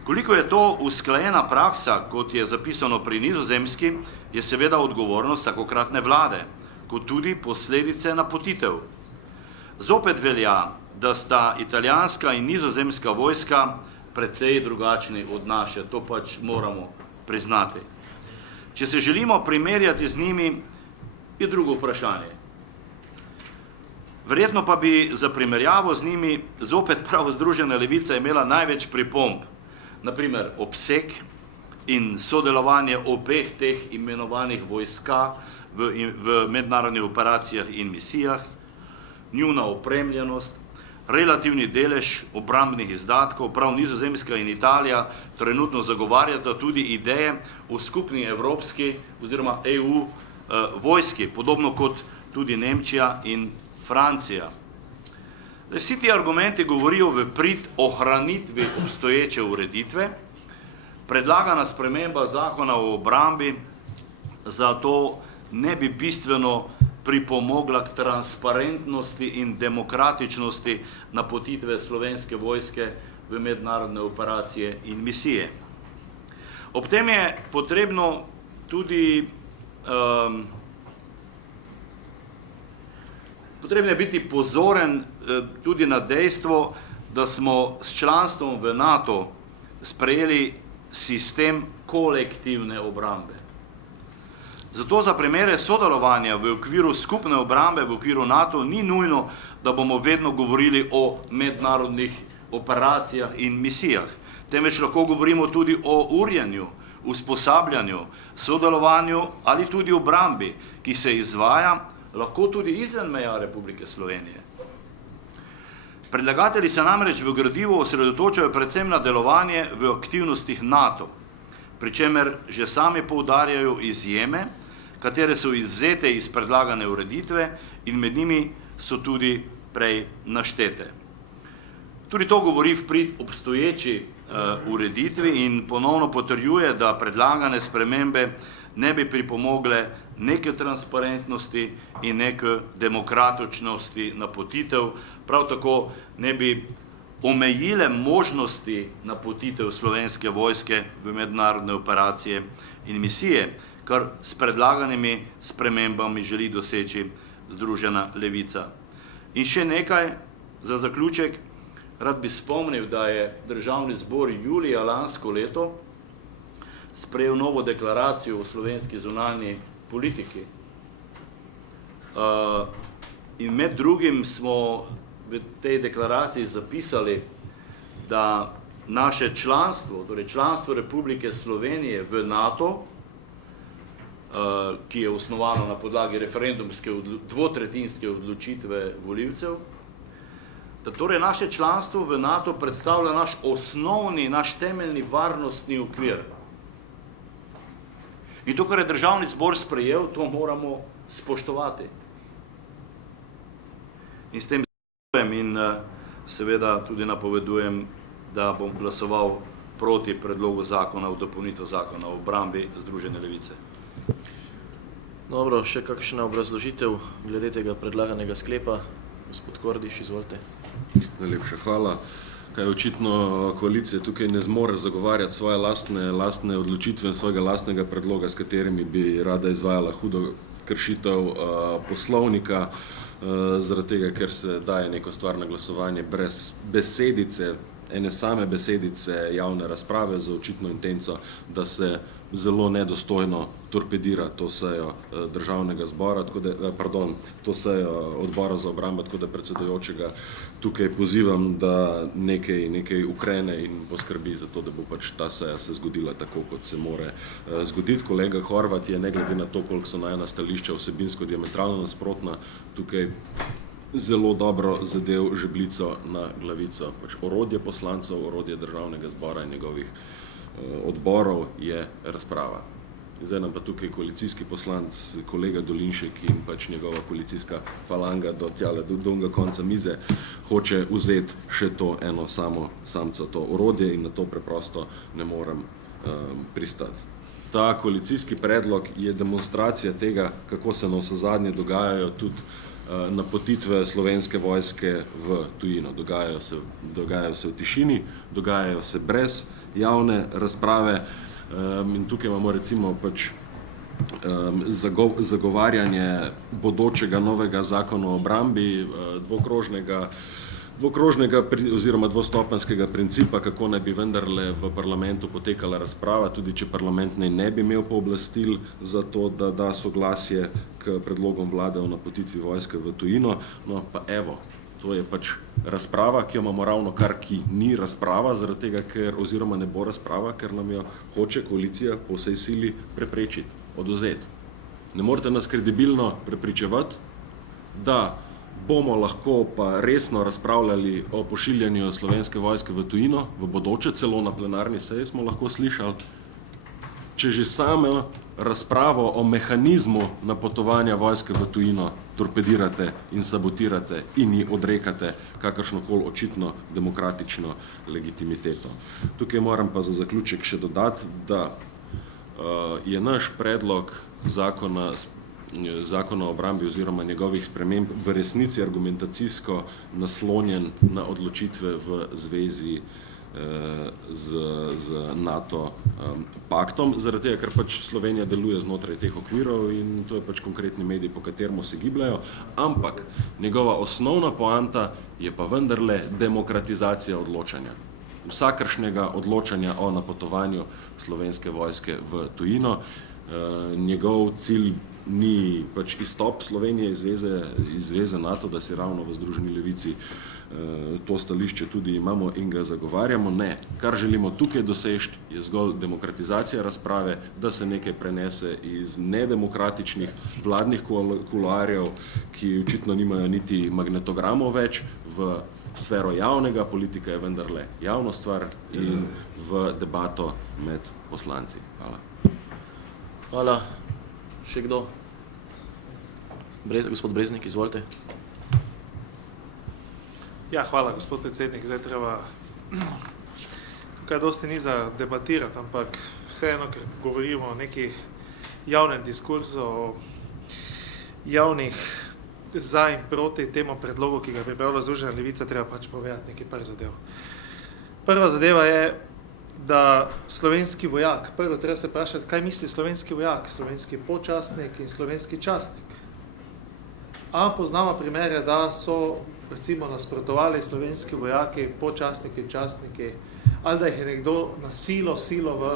Koliko je to usklajena praksa, kot je zapisano pri Nizozemski, je seveda odgovornost vsakokratne vlade, kot tudi posledice napotitev. Zopet velja, da sta italijanska in nizozemska vojska precej drugačni od naše, to pač moramo priznati. Če se želimo primerjati z njimi, je drugo vprašanje. Verjetno pa bi za primerjavo z njimi zopet prav Združena levica imela največ pripomb, naprimer obseg in sodelovanje obeh teh imenovanih vojska v mednarodnih operacijah in misijah, njuna opremljenost, relativni delež obrambnih izdatkov, prav Nizozemska in Italija trenutno zagovarjata tudi ideje o skupni evropski oziroma EU vojski, podobno kot tudi Nemčija in Francija. Vsi ti argumenti govorijo v prid ohranitvi obstoječe ureditve. Predlagana sprememba zakona o obrambi zato ne bi bistveno pripomogla k transparentnosti in demokratičnosti napotitve Slovenske vojske v mednarodne operacije in misije. Ob tem je potrebno tudi potrebno je biti pozoren tudi na dejstvo, da smo s članstvom v NATO sprejeli sistem kolektivne obrambe. Zato za primere sodelovanja v okviru skupne obrambe, v okviru NATO, ni nujno, da bomo vedno govorili o mednarodnih operacijah in misijah. Temveč lahko govorimo tudi o urjenju, usposabljanju, sodelovanju ali tudi obrambi, ki se izvaja lahko tudi izven meja Republike Slovenije. Predlagatelji se namreč v gradivu osredotočajo predvsem na delovanje v aktivnostih NATO, pri čemer že sami poudarjajo izjeme, katere so izvzete iz predlagane ureditve in med njimi so tudi prej naštete. Tudi to govori v prid obstoječi ureditvi in ponovno potrjuje, da predlagane spremembe ne bi pripomogle neke transparentnosti in neke demokratičnosti napotitev, prav tako ne bi omejile možnosti napotitev Slovenske vojske v mednarodne operacije in misije, kar s predlaganimi spremembami želi doseči Združena levica. In še nekaj za zaključek. Rad bi spomnil, da je Državni zbor julija lansko leto sprejel novo deklaracijo o slovenski zunanji politiki. In med drugim smo v tej deklaraciji zapisali, da naše članstvo, torej članstvo Republike Slovenije v NATO, ki je osnovano na podlagi referendumske dvotretjinske odločitve volivcev, da torej naše članstvo v NATO predstavlja naš osnovni, naš temeljni varnostni okvir. In to, kar je Državni zbor sprejel, to moramo spoštovati. In s tem zaključujem in seveda tudi napovedujem, da bom glasoval proti predlogu zakona o dopolnitvi zakona o obrambi Združene levice. Dobro, še kakšna obrazložitev glede tega predlaganega sklepa? Gospod Kordiš, izvolite. Najlepša hvala. Kaj očitno koalicija tukaj ne zmore zagovarjati svoje lastne odločitve in svojega lastnega predloga, s katerimi bi rada izvajala hudo kršitev poslovnika, zaradi tega, ker se daje neko stvar na glasovanje brez besedice, ene same besedice javne razprave za očitno intenco, da se zelo nedostojno torpedira to sejo Državnega zbora, to sejo odbora za obrambo, tako da predsedujočega tukaj pozivam, da nekaj ukrene in poskrbi za to, da bo pač ta seja se zgodila tako, kot se more zgoditi. Kolega Horvat je, ne glede na to, koliko so najna stališča vsebinsko diametralno nasprotna, tukaj zelo dobro zadev žebljico na glavico. Pač orodje poslancev, orodje Državnega zbora in njegovih odborov je razprava. Zdaj nam pa tukaj koalicijski poslanc, kolega Dolinšek in pač njegova koalicijska falanga do dolga konca mize hoče vzeti še to eno samco, to orodje, in na to preprosto ne morem pristati. Ta koalicijski predlog je demonstracija tega, kako se navsezadnje dogajajo tudi napotitve Slovenske vojske v tujino. Dogajajo se v tišini, dogajajo se brez javne razprave, in tukaj imamo recimo pač zagovarjanje bodočega novega zakona o obrambi, dvokrožnega oziroma dvostopenjskega principa, kako naj bi vendarle v parlamentu potekala razprava, tudi če parlament ne bi imel pooblastil za to, da da soglasje k predlogom vlade o napotitvi vojske v tujino. No pa evo, to je pač razprava, ki jo imamo ravno kar, ki ni razprava, zaradi tega, ker oziroma ne bo razprava, ker nam jo hoče koalicija po vsej sili preprečiti, odvzeti. Ne morete nas kredibilno prepričevati, da bomo lahko pa resno razpravljali o pošiljanju Slovenske vojske v tujino, v bodoče, celo na plenarni seji smo lahko slišali, če že samo razpravo o mehanizmu napotovanja vojske v tujino torpedirate in sabotirate in ji odrekate kakršnokoli očitno demokratično legitimiteto. Tukaj moram pa za zaključek še dodati, da je naš predlog zakona o obrambi oziroma njegovih sprememb v resnici argumentacijsko naslonjen na odločitve v zvezi z NATO paktom, zaradi tega, ker pač Slovenija deluje znotraj teh okvirov in to je pač konkretni medij, po kateremu se gibljajo, ampak njegova osnovna poanta je pa vendarle demokratizacija odločanja. Vsakršnega odločanja o napotovanju Slovenske vojske v tujino. Njegov cilj ni pač izstop Slovenije iz zveze NATO, da si ravno v Združeni levici to stališče tudi imamo in ga zagovarjamo. Ne, kar želimo tukaj doseči, je zgolj demokratizacija razprave, da se nekaj prenese iz nedemokratičnih vladnih kuloarjev, ki očitno nimajo niti magnetogramov več, v sfero javnega, politika je vendarle javna stvar, in v debato med poslanci. Hvala. Hvala. Še kdo? Gospod Breznik, izvolite. Ja, hvala, gospod predsednik. Zdaj treba tukaj dosti ni za debatirati, ampak vseeno, ker govorimo o neki javnem diskurzu, o javnih za in proti temu predlogu, ki ga je pripravila Združena levica, treba pač povedati nekaj par zadev. Prva zadeva je, da slovenski vojak, prvo treba se vprašati, kaj misli slovenski vojak, slovenski počastnik in slovenski častnik. A poznamo primere, da so recimo nasprotovali slovenski vojaki, počastniki in častniki, ali da jih je nekdo na silo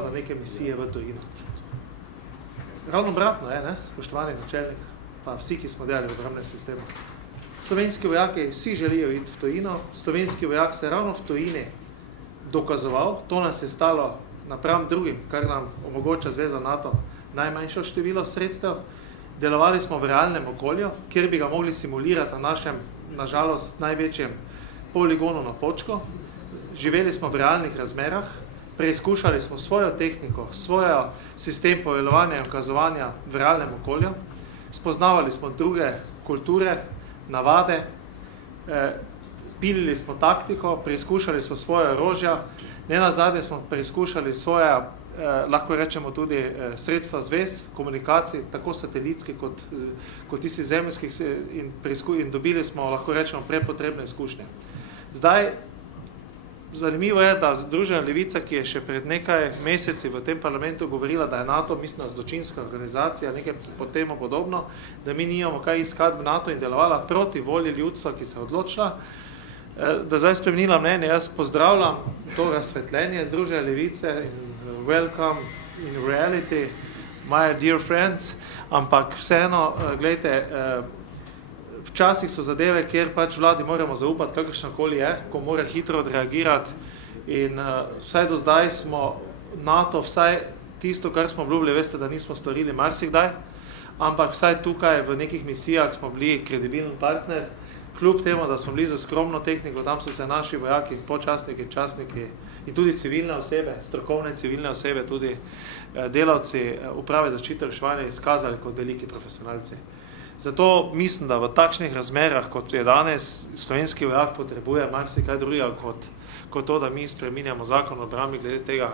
na neke misije v tujino. Ravno obratno je, ne, spoštovani načelnik, pa vsi, ki smo delali v obrambnem sistemu. Slovenski vojaki vsi želijo iti v tujino, slovenski vojak se ravno v tujini dokazoval, to nas je stalo napram drugim, kar nam omogoča Zveza NATO, najmanjšo število sredstev. Delovali smo v realnem okolju, kjer bi ga mogli simulirati na našem, nažalost, največjem poligonu na Počku. Živeli smo v realnih razmerah, preizkušali smo svojo tehniko, svoj sistem poveljevanja in ukazovanja v realnem okolju, spoznavali smo druge kulture, navade, pilili smo taktiko, preizkušali smo svoje orožja, nenazadnje smo preizkušali svoje, lahko rečemo tudi sredstva zvez, komunikacij, tako satelitskih kot tistih zemeljskih in dobili smo, lahko rečemo, prepotrebne izkušnje. Zdaj, zanimivo je, da Združena levica, ki je še pred nekaj meseci v tem parlamentu govorila, da je NATO, mislim, zločinska organizacija, nekaj po temu podobno, da mi nimamo kaj iskati v NATO in delovala proti volji ljudstva, ki se je odločila, da zdaj spremenila mnenje. Jaz pozdravljam to razsvetljenje Združene levice in welcome in reality, my dear friends, ampak vseeno, gledajte, včasih so zadeve, kjer pač vladi moramo zaupati, kakršnakoli je, ko mora hitro odreagirati in vsaj do zdaj smo NATO, vsaj tisto, kar smo obljubili, veste, da nismo storili marsikdaj, ampak vsaj tukaj v nekih misijah smo bili kredibilen partner, kljub temu, da smo bili za skromno tehniko, tam so se naši vojaki, počastniki, častniki in tudi civilne osebe, strokovne civilne osebe, tudi delavci uprave zaščite in reševanja izkazali kot veliki profesionalci. Zato mislim, da v takšnih razmerah, kot je danes, slovenski vojak potrebuje marsikaj drugega kot to, da mi spreminjamo zakon o obrambi glede tega,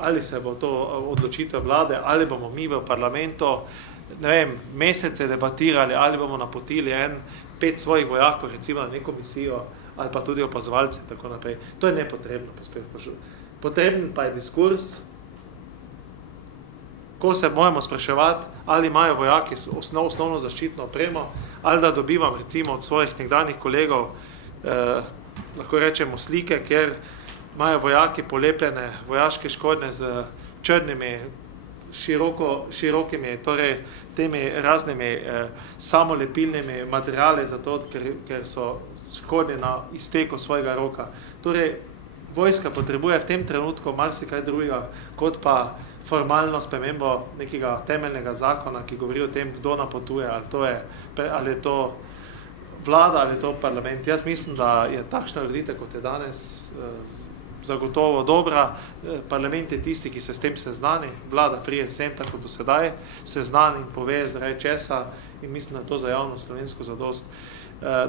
ali se bo to odločitev vlade, ali bomo mi v parlamentu, ne vem, mesece debatirali, ali bomo napotili 5 svojih vojakov, recimo na neko misijo, ali pa tudi opazovalce in tako naprej. To je nepotrebno. Potreben pa je diskurs, ko se moramo spraševati, ali imajo vojaki osnovno zaščitno opremo, ali da dobivam recimo od svojih nekdanjih kolegov, lahko rečemo slike, kjer imajo vojaki polepljene vojaške škornje z črnimi, širokimi, torej temi raznimi samolepilnimi materiali, zato ker so škornje na izteku svojega roka. Torej, vojska potrebuje v tem trenutku marsikaj drugega, kot pa formalno spremembo nekega temeljnega zakona, ki govori o tem, kdo napotuje, ali je to vlada, ali je to parlament. Jaz mislim, da je takšna ureditev, kot je danes, zagotovo dobra. Parlament je tisti, ki se s tem seznani, vlada prije sem, tako do sedaj, seznani in pove zaradi česa in mislim, da je to za javno slovensko zadost.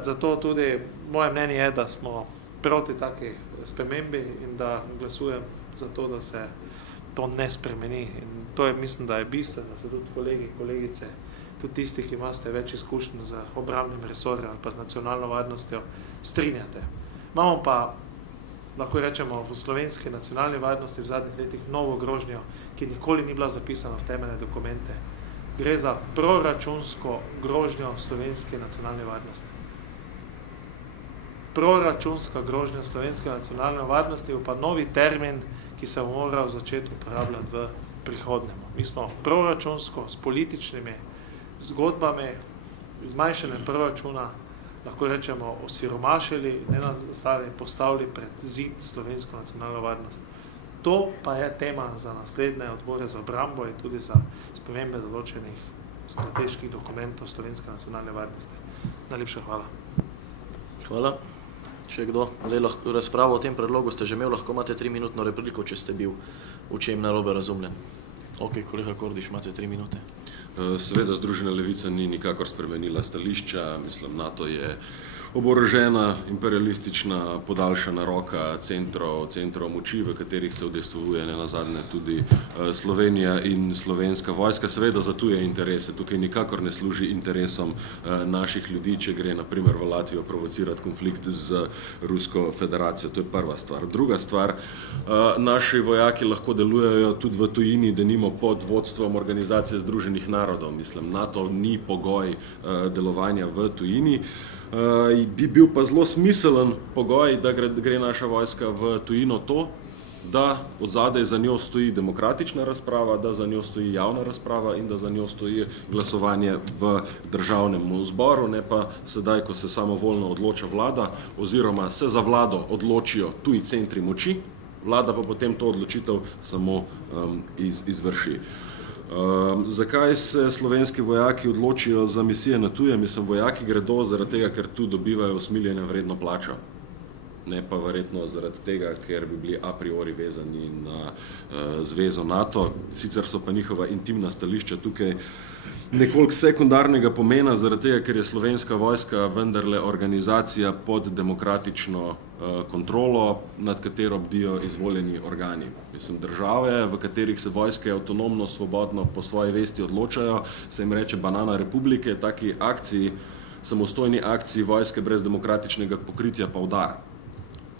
Zato tudi moje mnenje je, da smo proti taki spremembi in da glasujem za to, da se to ne spremeni. In to je, mislim, da je bistveno, da se tudi kolegi, kolegice, tudi tisti, ki imate več izkušenj z obrambnim resorjem ali pa z nacionalno varnostjo, strinjate. Imamo pa, lahko rečemo, v slovenski nacionalni varnosti v zadnjih letih novo grožnjo, ki nikoli ni bila zapisana v temeljne dokumente. Gre za proračunsko grožnjo slovenske nacionalne varnosti. Proračunska grožnja slovenske nacionalne varnosti je pa novi termin, ki se bo moral začeti uporabljati v prihodnjem. Mi smo proračunsko s političnimi zgodbami, zmanjšanjem proračuna, lahko rečemo, osiromašili, postavili pred zid slovensko nacionalno varnost. To pa je tema za naslednje odbore za obrambo in tudi za spremembe določenih strateških dokumentov slovenske nacionalne varnosti. Najlepša hvala. Hvala. Še kdo? Zdaj lahko razpravo o tem predlogu ste že imeli, lahko imate 3-minutno repliko, če ste bil v čem narobe razumljen. Ok, kolega Kordiš, imate 3 minute. Seveda Združena levica ni nikakor spremenila stališča, mislim, NATO je oborožena, imperialistična, podaljšana roka centrov moči, v katerih se udejstvuje nenazadnje tudi Slovenija in slovenska vojska, seveda za tuje interese. Tukaj nikakor ne služi interesom naših ljudi, če gre na primer v Latvijo provocirati konflikt z Rusko federacijo. To je prva stvar. Druga stvar, naši vojaki lahko delujejo tudi v tujini, denimo pod vodstvom Organizacije združenih narodov. Mislim, NATO ni pogoj delovanja v tujini. Bi bil pa zelo smiselen pogoj, da gre naša vojska v tujino to, da od zadaj za njo stoji demokratična razprava, da za njo stoji javna razprava in da za njo stoji glasovanje v državnem zboru, ne pa sedaj, ko se samovoljno odloča vlada oziroma se za vlado odločijo tuji centri moči, vlada pa potem to odločitev samo izvrši. Zakaj se slovenski vojaki odločijo za misije na tuje? Mislim, vojaki gredo zaradi tega, ker tu dobivajo usmiljenja vredno plačo. Ne pa verjetno zaradi tega, ker bi bili a priori vezani na zvezo NATO. Sicer so pa njihova intimna stališča tukaj nekoliko sekundarnega pomena, zaradi tega, ker je slovenska vojska vendarle organizacija pod demokratično kontrolo, nad katero bdijo izvoljeni organi. Mislim, države, v katerih se vojske avtonomno, svobodno po svoji vesti odločajo, se jim reče banana republike, taki akciji, samostojni akciji vojske brez demokratičnega pokritja pa udar.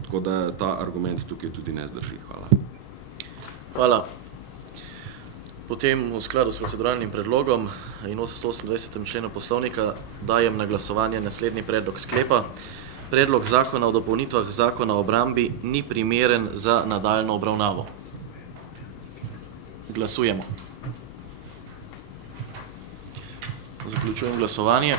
Tako da ta argument tukaj tudi ne zdrži. Hvala. Hvala. Potem v skladu s proceduralnim predlogom in 128. členu poslovnika dajem na glasovanje naslednji predlog sklepa. Predlog zakona o dopolnitvah zakona o obrambi ni primeren za nadaljnjo obravnavo. Glasujemo. Zaključujem glasovanje.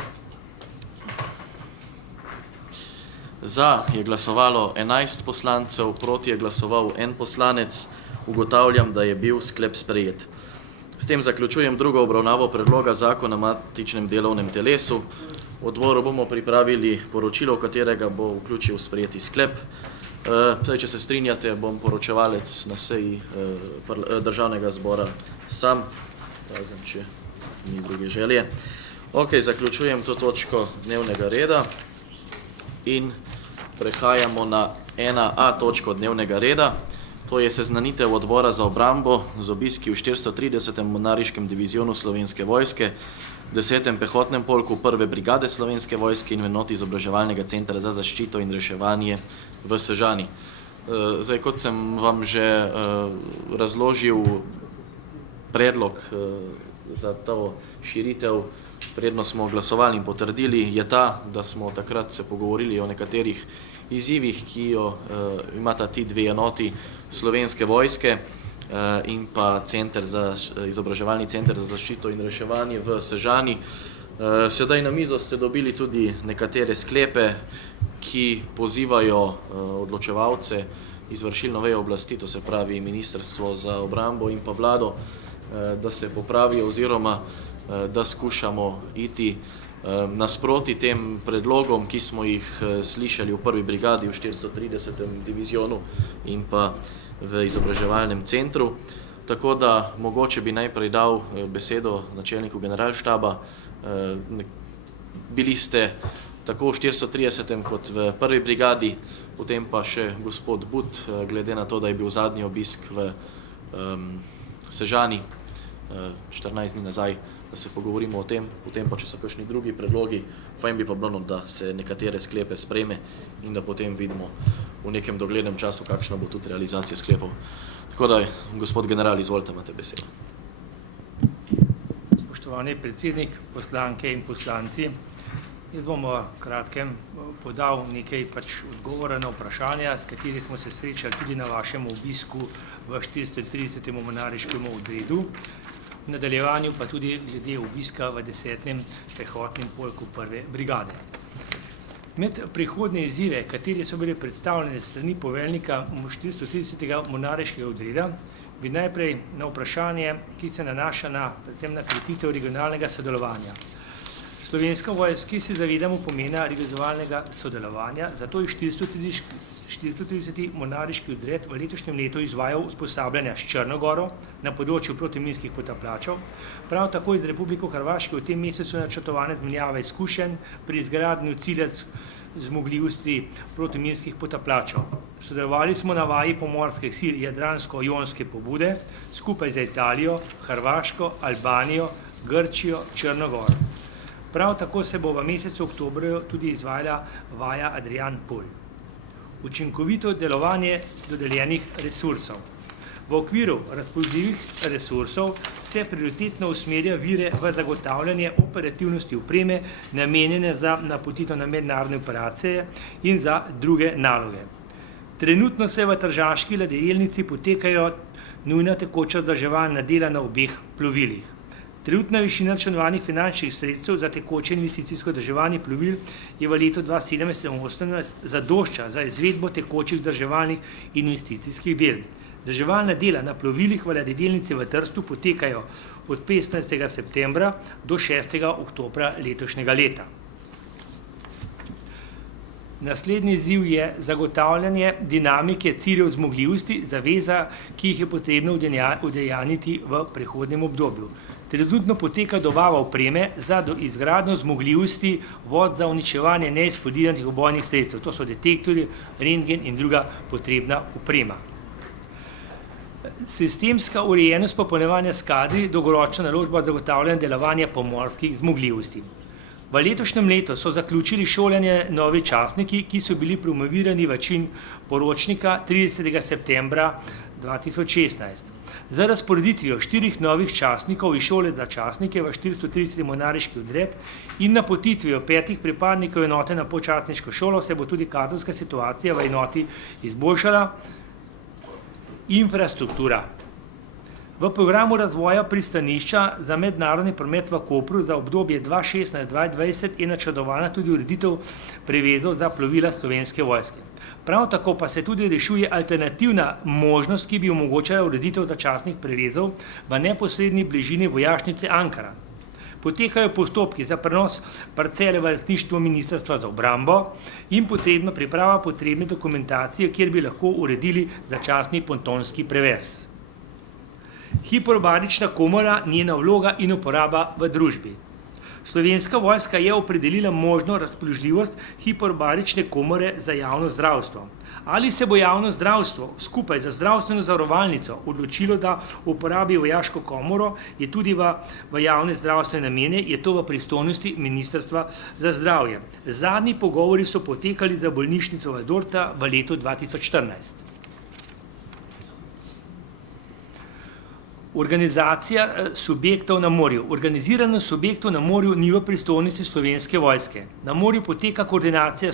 Za je glasovalo 11 poslancev, proti je glasoval 1 poslanec. Ugotavljam, da je bil sklep sprejet. S tem zaključujem drugo obravnavo predloga zakona na matičnem delovnem telesu. Odboru bomo pripravili poročilo, v katerega bo vključil sprejeti sklep. Če se strinjate, bom poročevalec na seji Državnega zbora sam, razen če ni druge želje. Ok, zaključujem to točko dnevnega reda in prehajamo na 1a točko dnevnega reda. To je seznanitev odbora za obrambo z obiski v 430. monariškem divizionu Slovenske vojske, 10. pehotnem polku 1. brigade Slovenske vojske in v enoti izobraževalnega centra za zaščito in reševanje v Sežani. Zdaj, kot sem vam že razložil predlog za to širitev, predno smo glasovali in potrdili, je ta, da smo takrat se pogovorili o nekaterih izzivih, ki jo imata ti dve enoti Slovenske vojske in pa izobraževalni center za zaščito in reševanje v Sežani. Sedaj na mizo ste dobili tudi nekatere sklepe, ki pozivajo odločevalce izvršilno vejo oblasti, to se pravi Ministrstvo za obrambo in pa vlado, da se popravijo oziroma da skušamo iti nasproti tem predlogom, ki smo jih slišali v 1. brigadi v 430. divizionu in pa v izobraževalnem centru. Tako da mogoče bi najprej dal besedo načelniku generalštaba. Bili ste tako v 430. kot v 1. brigadi, potem pa še gospod But, glede na to, da je bil zadnji obisk v Sežani 14 dni nazaj, da se pogovorimo o tem, potem pa, če so kakšni drugi predlogi, fajn bi pa bilo, da se nekatere sklepe sprejme in da potem vidimo v nekem doglednem času, kakšna bo tudi realizacija sklepov. Tako da, gospod general, izvolite, imate besedo. Spoštovani predsednik, poslanke in poslanci, jaz bom v kratkem podal nekaj odgovora na vprašanja, s kateri smo se srečali tudi na vašem obisku v 430. monariškem odredu, v nadaljevanju pa tudi glede obiska v 10. pehotnem polku 1. brigade. Med prihodnje izzive, kateri so bile predstavljene strani poveljnika 430. monariškega odreda, bi najprej na vprašanje, ki se nanaša predvsem na krepitev regionalnega sodelovanja. Slovenska vojska se zavedamo pomena regionalnega sodelovanja, zato je 430. monariški odred v letošnjem letu izvajal usposabljanja s Črnogoro na področju protiminskih potapljačev. Prav tako je z Republiko Hrvaško v tem mesecu načrtovane izmenjave izkušenj pri izgradnju cilja zmogljivosti protiminskih potapljačev. Sodelovali smo na vaji pomorskih sil Jadransko-jonske pobude skupaj z Italijo, Hrvaško, Albanijo, Grčijo, Črno goro. Prav tako se bo v mesecu oktobru tudi izvajala vaja Adrian Pol. Učinkovito delovanje dodeljenih resursov. V okviru razpoložljivih resursov se prioritetno usmerja vire v zagotavljanje operativnosti opreme, namenjene za napotitev na mednarodne operacije in za druge naloge. Trenutno se v tržaški ladjedelnici potekajo nujna tekoča vzdrževalna dela na obeh plovilih. Trenutna višina računovanih finančnih sredstev za tekoče investicijsko vzdrževanje plovil je v letu 2017-2018 zadošča za izvedbo tekočih vzdrževalnih investicijskih del. Vzdrževalna dela na plovilih v ladjedelnici v Trstu potekajo od 15. septembra do 6. oktobra letošnjega leta. Naslednji izziv je zagotavljanje dinamike ciljev zmogljivosti zaveza, ki jih je potrebno udejanjiti v prihodnjem obdobju. Trenutno poteka dobava opreme za izgradnjo zmogljivosti vod za uničevanje neizplodiranih ubojnih sredstev. To so detektorji, rentgen in druga potrebna oprema. Sistemska urejenost popolnjevanja s kadri, dolgoročna naložba zagotavljanja delovanja pomorskih zmogljivosti. V letošnjem letu so zaključili šolanje novi častniki, ki so bili promovirani v čin poročnika 30. septembra 2016. Za razporeditvijo 4 novih častnikov iz šole za častnike v 430. mornariški odred in napotitvijo 5 pripadnikov enote na podčastniško šolo se bo tudi kadrovska situacija v enoti izboljšala. Infrastruktura. V programu razvoja pristanišča za mednarodni promet v Kopru za obdobje 2016-2020 je načrtovana tudi ureditev prevezov za plovila Slovenske vojske. Prav tako pa se tudi rešuje alternativna možnost, ki bi omogočala ureditev začasnih prevezov v neposredni bližini vojašnice Ankara. Potekajo postopki za prenos parcele v lastništvo Ministrstva za obrambo in potrebna priprava potrebne dokumentacije, kjer bi lahko uredili začasni pontonski prevez. Hiperbarična komora, njena vloga in uporaba v družbi. Slovenska vojska je opredelila možno razpoložljivost hiperbarične komore za javno zdravstvo. Ali se bo javno zdravstvo skupaj za zdravstveno zavarovalnico odločilo, da uporabi vojaško komoro, je tudi v javne zdravstvene namene, je to v pristojnosti Ministrstva za zdravje. Zadnji pogovori so potekali za bolnišnico Valdorta v letu 2014. Organizacija subjektov na morju. Organizirano subjektov na morju ni v pristojnosti Slovenske vojske. Na morju poteka koordinacija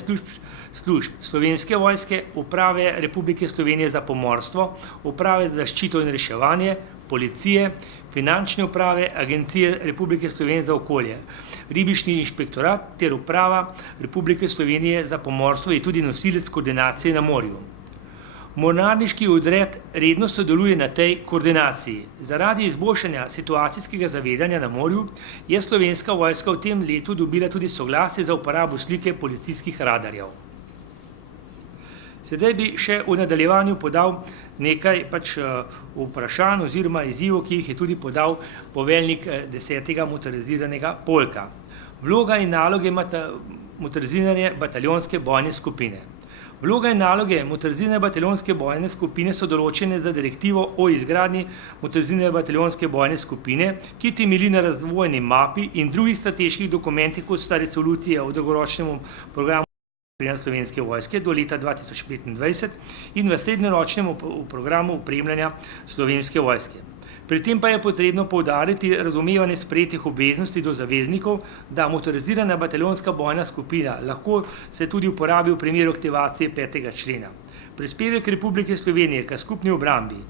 služb Slovenske vojske, Uprave Republike Slovenije za pomorstvo, Uprave za zaščito in reševanje, policije, finančne uprave, Agencije Republike Slovenije za okolje, Ribiški inšpektorat ter Uprava Republike Slovenije za pomorstvo je tudi nosilec koordinacije na morju. Mornariški odred redno sodeluje na tej koordinaciji. Zaradi izboljšanja situacijskega zavedanja na morju je Slovenska vojska v tem letu dobila tudi soglasje za uporabo slike policijskih radarjev. Sedaj bi še v nadaljevanju podal nekaj vprašanj oziroma izzivov, ki jih je tudi podal poveljnik 10. motoriziranega polka. Vloga in naloge motorizirane bataljonske bojne skupine. Vloga in naloge motorizirane bataljonske bojne skupine so določene za direktivo o izgradnji motorizirane bataljonske bojne skupine, ki temelji na razvojni mapi in drugih strateških dokumentih, kot sta resolucija o dolgoročnem programu Slovenske vojske do leta 2025 in v srednjeročnem programu opremljanja Slovenske vojske. Pri tem pa je potrebno poudariti razumevanje sprejetih obveznosti do zaveznikov, da motorizirana bataljonska bojna skupina lahko se tudi uporabi v primeru aktivacije 5. člena. Prispevek Republike Slovenije k skupni obrambi.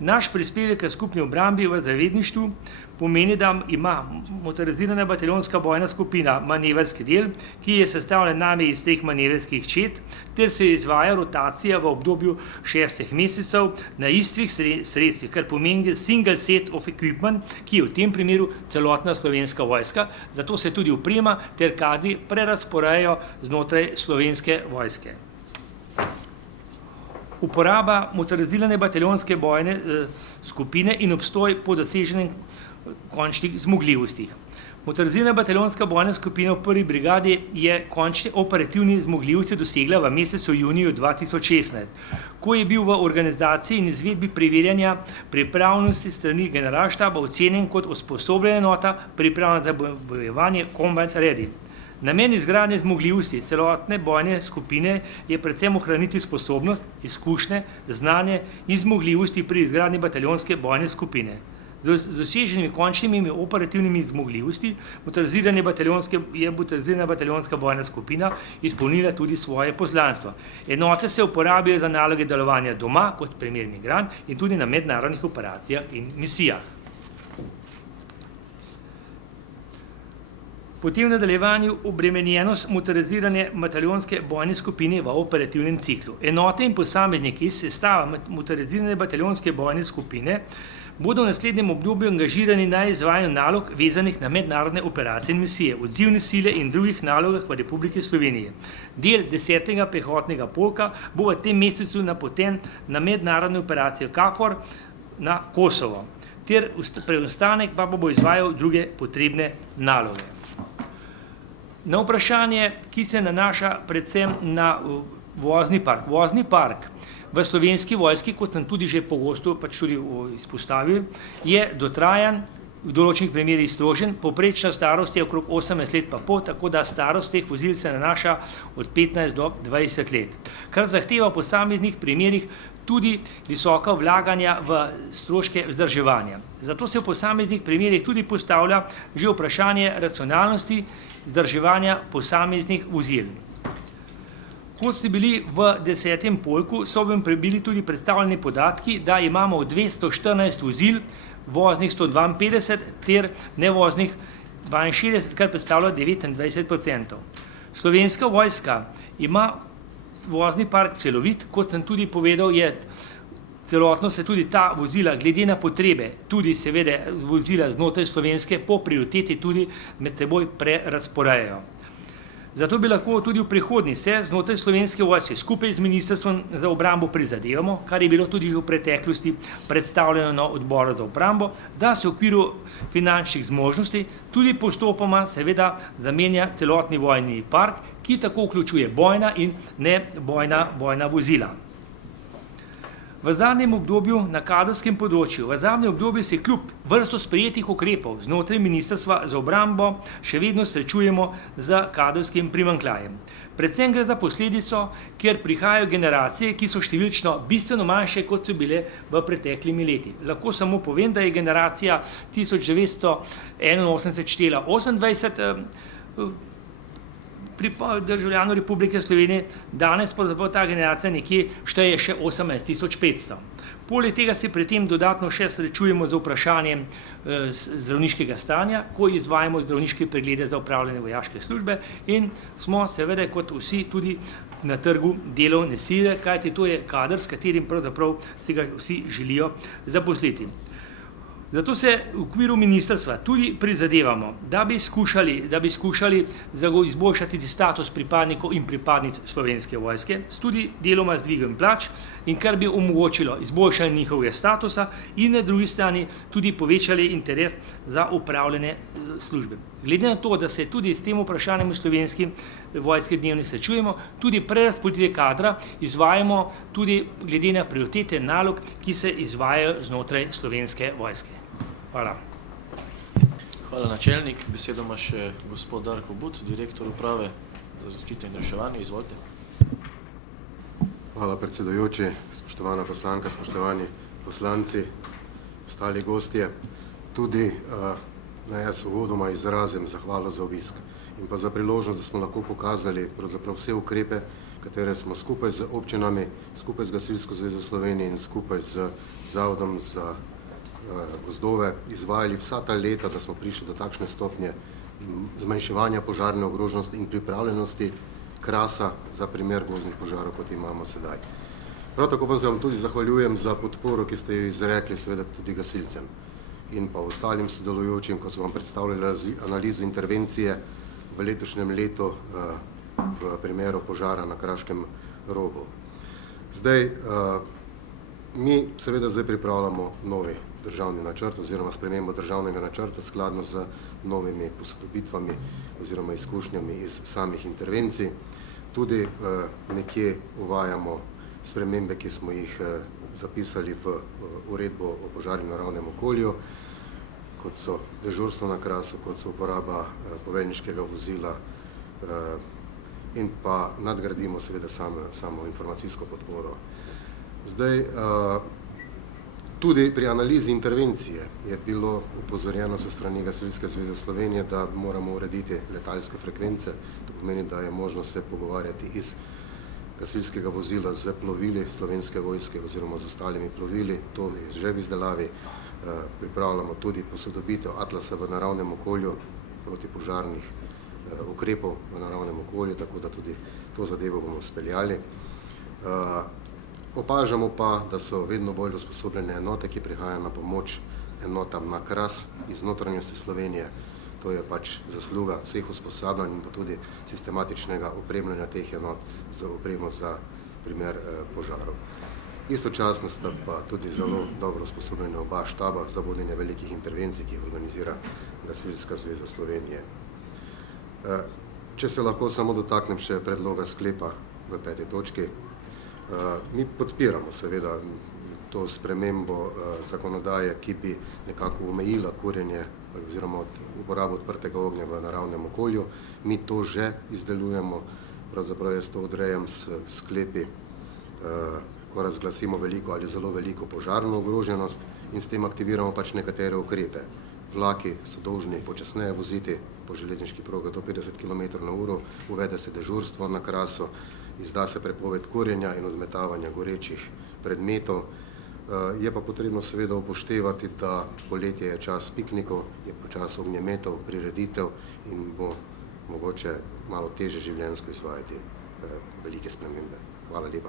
Naš prispevek k skupni obrambi v zavezništvu pomeni, da ima motorizirana bataljonska bojna skupina manevrski del, ki je sestavljen najmanj iz 3 manevrskih čet, ter se izvaja rotacija v obdobju 6 mesecev na istih sredstvih, kar pomeni single set of equipment, ki je v tem primeru celotna Slovenska vojska, zato se tudi oprema ter kadri prerasporejajo znotraj Slovenske vojske. Uporaba motorizirane bataljonske bojne skupine in obstoj po doseženem končnih zmogljivostih. Motorizirana bataljonska bojna skupina v 1. brigadi je končne operativne zmogljivosti dosegla v mesecu juniju 2016, ko je bil v organizaciji in izvedbi preverjanja pripravljenosti strani generalštaba ocenjen kot usposobljena enota pripravljena za bojevanje combat ready. Namen izgradnje zmogljivosti celotne bojne skupine je predvsem ohraniti sposobnost, izkušnje, znanje in zmogljivosti pri izgradnji bataljonske bojne skupine. Z doseženimi končnimi operativnimi zmogljivosti motorizirana bataljonska bojna skupina izpolnila tudi svoje poslanstvo. Enote se uporabljajo za naloge delovanja doma kot primer migrant in tudi na mednarodnih operacijah in misijah. Potem v nadaljevanju obremenjenost motorizirane bataljonske bojne skupine v operativnem ciklu. Enote in posamezniki iz sestava motorizirane bataljonske bojne skupine bodo v naslednjem obdobju angažirani na izvajanju nalog vezanih na mednarodne operacije in misije, odzivne sile in drugih nalogah v Republiki Sloveniji. Del 10. pehotnega polka bo v tem mesecu napoten na mednarodne operacije KFOR na Kosovo, ter preostanek pa bo izvajal druge potrebne naloge. Na vprašanje, ki se nanaša predvsem na vozni park. Vozni park v Slovenski vojski, kot sem tudi že pogosto tudi izpostavil, je dotrajan, v določenih primerih strožen, povprečna starost je okrog 18 let pa pol, tako da starost teh vozil se nanaša od 15 do 20 let, kar zahteva v posameznih primerih tudi visoka vlaganja v stroške vzdrževanja. Zato se v posameznih primerih tudi postavlja že vprašanje racionalnosti vzdrževanja posameznih vozil. Kot ste bili v 10. polku, so vam bili tudi predstavljeni podatki, da imamo 214 vozil, voznih 152 ter nevoznih 62, kar predstavlja 29%. Slovenska vojska ima vozni park celovit, kot sem tudi povedal, je celotno se tudi ta vozila glede na potrebe, tudi seveda vozila znotraj slovenske po prioriteti tudi med seboj prerasporejajo. Zato bi lahko tudi v prihodnji se znotraj slovenske vojske skupaj z Ministrstvom za obrambo prizadevamo, kar je bilo tudi v preteklosti predstavljeno na odboru za obrambo, da se v okviru finančnih zmožnosti tudi postopoma seveda zamenja celotni vojni park, ki tako vključuje bojna in ne bojna vozila. V zadnjem obdobju na kadrovskem področju, v zadnjem obdobju se kljub vrsto sprejetih ukrepov znotraj Ministrstva za obrambo še vedno srečujemo z kadrovskim primanjkljajem. Predvsem gre za posledico, ker prihajajo generacije, ki so številčno bistveno manjše, kot so bile v preteklimi leti. Lahko samo povem, da je generacija 1981-28 državljanov Republike Slovenije, danes pravzaprav ta generacija nekje šteje še 18.500. Poleg tega se pri tem dodatno še srečujemo z vprašanjem zdravniškega stanja, ko izvajamo zdravniške preglede za opravljanje vojaške službe in smo seveda kot vsi tudi na trgu delovne sile, kajti to je kader, s katerim pravzaprav se ga vsi želijo zaposliti. Zato se v okviru ministrstva tudi prizadevamo, da bi skušali izboljšati status pripadnikov in pripadnic Slovenske vojske, tudi deloma z dvigom plač, in kar bi omogočilo izboljšanje njihovega statusa in na drugi strani tudi povečali interes za upravljanje službe. Glede na to, da se tudi s tem vprašanjem v Slovenski vojski dnevno srečujemo, tudi prerazporeditve kadra izvajamo tudi glede na prioritete nalog, ki se izvajajo znotraj Slovenske vojske. Hvala. Hvala, načelnik. Besedo ima še gospod Darko But, direktor uprave za zaščito in reševanje. Izvolite. Hvala, predsedujoči, spoštovana poslanka, spoštovani poslanci, ostali gostje. Tudi jaz uvodoma izrazim zahvalo za obisk in pa za priložnost, da smo lahko pokazali pravzaprav vse ukrepe, katere smo skupaj z občinami, skupaj z Gasilsko zvezo Slovenije in skupaj z Zavodom za gozdove izvajali vsa ta leta, da smo prišli do takšne stopnje zmanjševanja požarne ogroženosti in pripravljenosti Krasa za primer gozdnih požarov, kot imamo sedaj. Prav tako pa se vam tudi zahvaljujem za podporo, ki ste jo izrekli seveda tudi gasilcem in pa ostalim sodelujočim, ko so vam predstavljali analizo intervencije v letošnjem letu v primeru požara na Kraškem robu. Zdaj, Mi seveda zdaj pripravljamo novi državni načrt oziroma spremembo državnega načrta skladno z novimi posodobitvami oziroma izkušnjami iz samih intervencij. Tudi nekje uvajamo spremembe, ki smo jih zapisali v uredbo o požaru v naravnem okolju, kot so dežurstvo na Krasu, kot so uporaba poveljniškega vozila in pa nadgradimo seveda samo informacijsko podporo. Zdaj, tudi pri analizi intervencije je bilo upozorjeno sa strani Gasilske zveze Slovenije, da moramo urediti letalske frekvence. To pomeni, da je možno se pogovarjati iz gasilskega vozila z plovili Slovenske vojske oziroma z ostalimi plovili. To je že v izdelavi. Pripravljamo tudi posodobitev atlasa v naravnem okolju, protipožarnih ukrepov v naravnem okolju, tako da tudi to zadevo bomo speljali. Opažamo pa, da so vedno bolj usposobljene enote, ki prihajajo na pomoč enotam na Kras iz notranjosti Slovenije. To je pač zasluga vseh usposabljanj in pa tudi sistematičnega opremljanja teh enot z opremo za primer požarov. Istočasno sta pa tudi zelo dobro usposobljena oba štaba za vodenje velikih intervencij, ki jih organizira Gasilska zveza Slovenije. Če se lahko samo dotaknem še predloga sklepa v 5. točki. Mi podpiramo seveda to spremembo zakonodaje, ki bi nekako omejila kurjenje oziroma uporabo odprtega ognja v naravnem okolju. Mi to že izdelujemo, pravzaprav jaz to odrejam s sklepi, ko razglasimo veliko ali zelo veliko požarno ogroženost in s tem aktiviramo pač nekatere ukrepe. Vlaki so dolžni počasneje voziti po železniški progi do 50 km/h, uvede se dežurstvo na Krasu, izda se prepoved kurjenja in odmetavanja gorečih predmetov. Je pa potrebno seveda upoštevati, da poletje je čas piknikov, je pa čas ognjemetov, prireditev in bo mogoče malo teže življenjsko izvajati velike spremembe. Hvala lepa.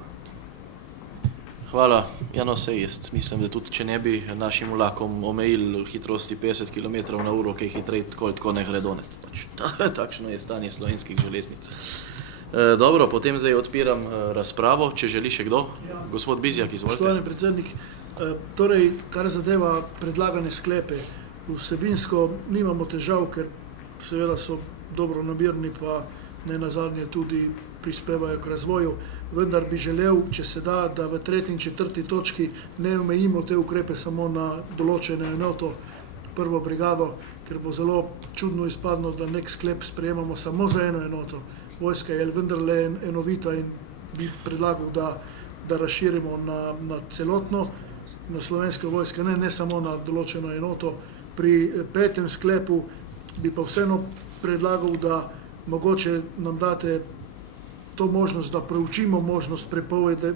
Hvala. Ja, no, sej jaz mislim, da tudi če ne bi našim vlakom omejili hitrosti 50 km/h, kaj hitrej tako ne gredo. Pač, takšno je stanje slovenskih železnic. Dobro, potem zdaj odpiram razpravo, če želi še kdo. Gospod Bizjak, izvolite. Spoštovani predsednik, torej, kar zadeva predlagane sklepe, vsebinsko nimamo težav, ker seveda so dobronamerni pa ne nazadnje tudi prispevajo k razvoju, vendar bi želel, če se da, da v 3. in 4. točki ne omejimo te ukrepe samo na določeno enoto, prvo brigado, ker bo zelo čudno izpadlo, da nek sklep sprejemamo samo za eno enoto. Vojska je vendarle enovita in bi predlagal, da razširimo na celotno, na Slovenske vojske, ne samo na določeno enoto. Pri 5. sklepu bi pa vseeno predlagal, da mogoče nam date to možnost, da preučimo možnost prepovedi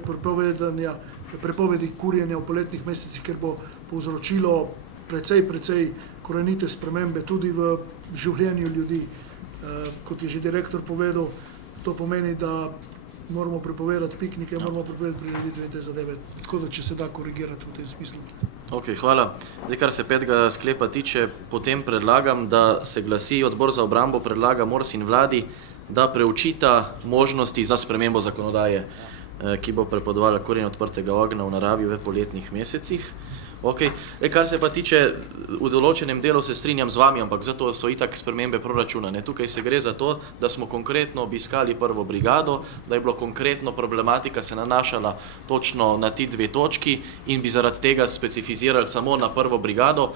kurjenja v poletnih mesecih, ker bo povzročilo precej korenite spremembe tudi v življenju ljudi. Kot je že direktor povedal, to pomeni, da moramo prepovedati piknike, moramo prepovedati prireditve in te zadeve. Tako da, če se da korigirati v tem smislu. Ok, hvala. Zdaj, kar se 5. sklepa tiče, potem predlagam, da se glasi Odbor za obrambo predlaga MORS in vladi, da preučita možnosti za spremembo zakonodaje, ki bo prepovedovala kurjenje odprtega ognja v naravi v poletnih mesecih. Okay. Kar se pa tiče, v določenem delu se strinjam z vami, ampak zato so itak spremembe proračuna. Tukaj se gre za to, da smo konkretno obiskali prvo brigado, da je bilo konkretno problematika se nanašala točno na ti 2 točki in bi zaradi tega specificirali samo na prvo brigado,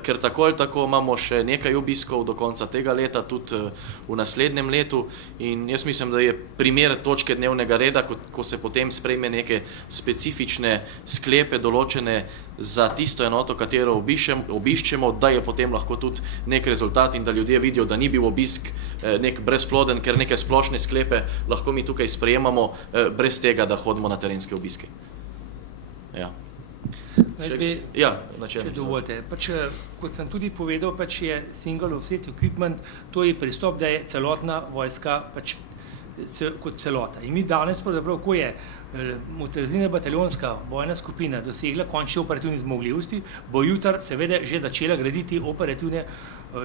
ker tako ali tako imamo še nekaj obiskov do konca tega leta, tudi v naslednjem letu in jaz mislim, da je primer točke dnevnega reda, ko se potem sprejme neke specifične sklepe določene za tisto enoto, katero obiščemo, da je potem lahko tudi nek rezultat in da ljudje vidijo, da ni bil obisk nek brezploden, ker neke splošne sklepe lahko mi tukaj sprejemamo brez tega, da hodimo na terenske obiske. Ja. Če dovolite. Kot sem tudi povedal, je single offset equipment, to je pristop, da je celotna vojska kot celota. In mi danes, pravzaprav, ko je motorizirana bataljonska bojna skupina dosegla končne operativne zmogljivosti, bo jutri seveda že začela graditi operativne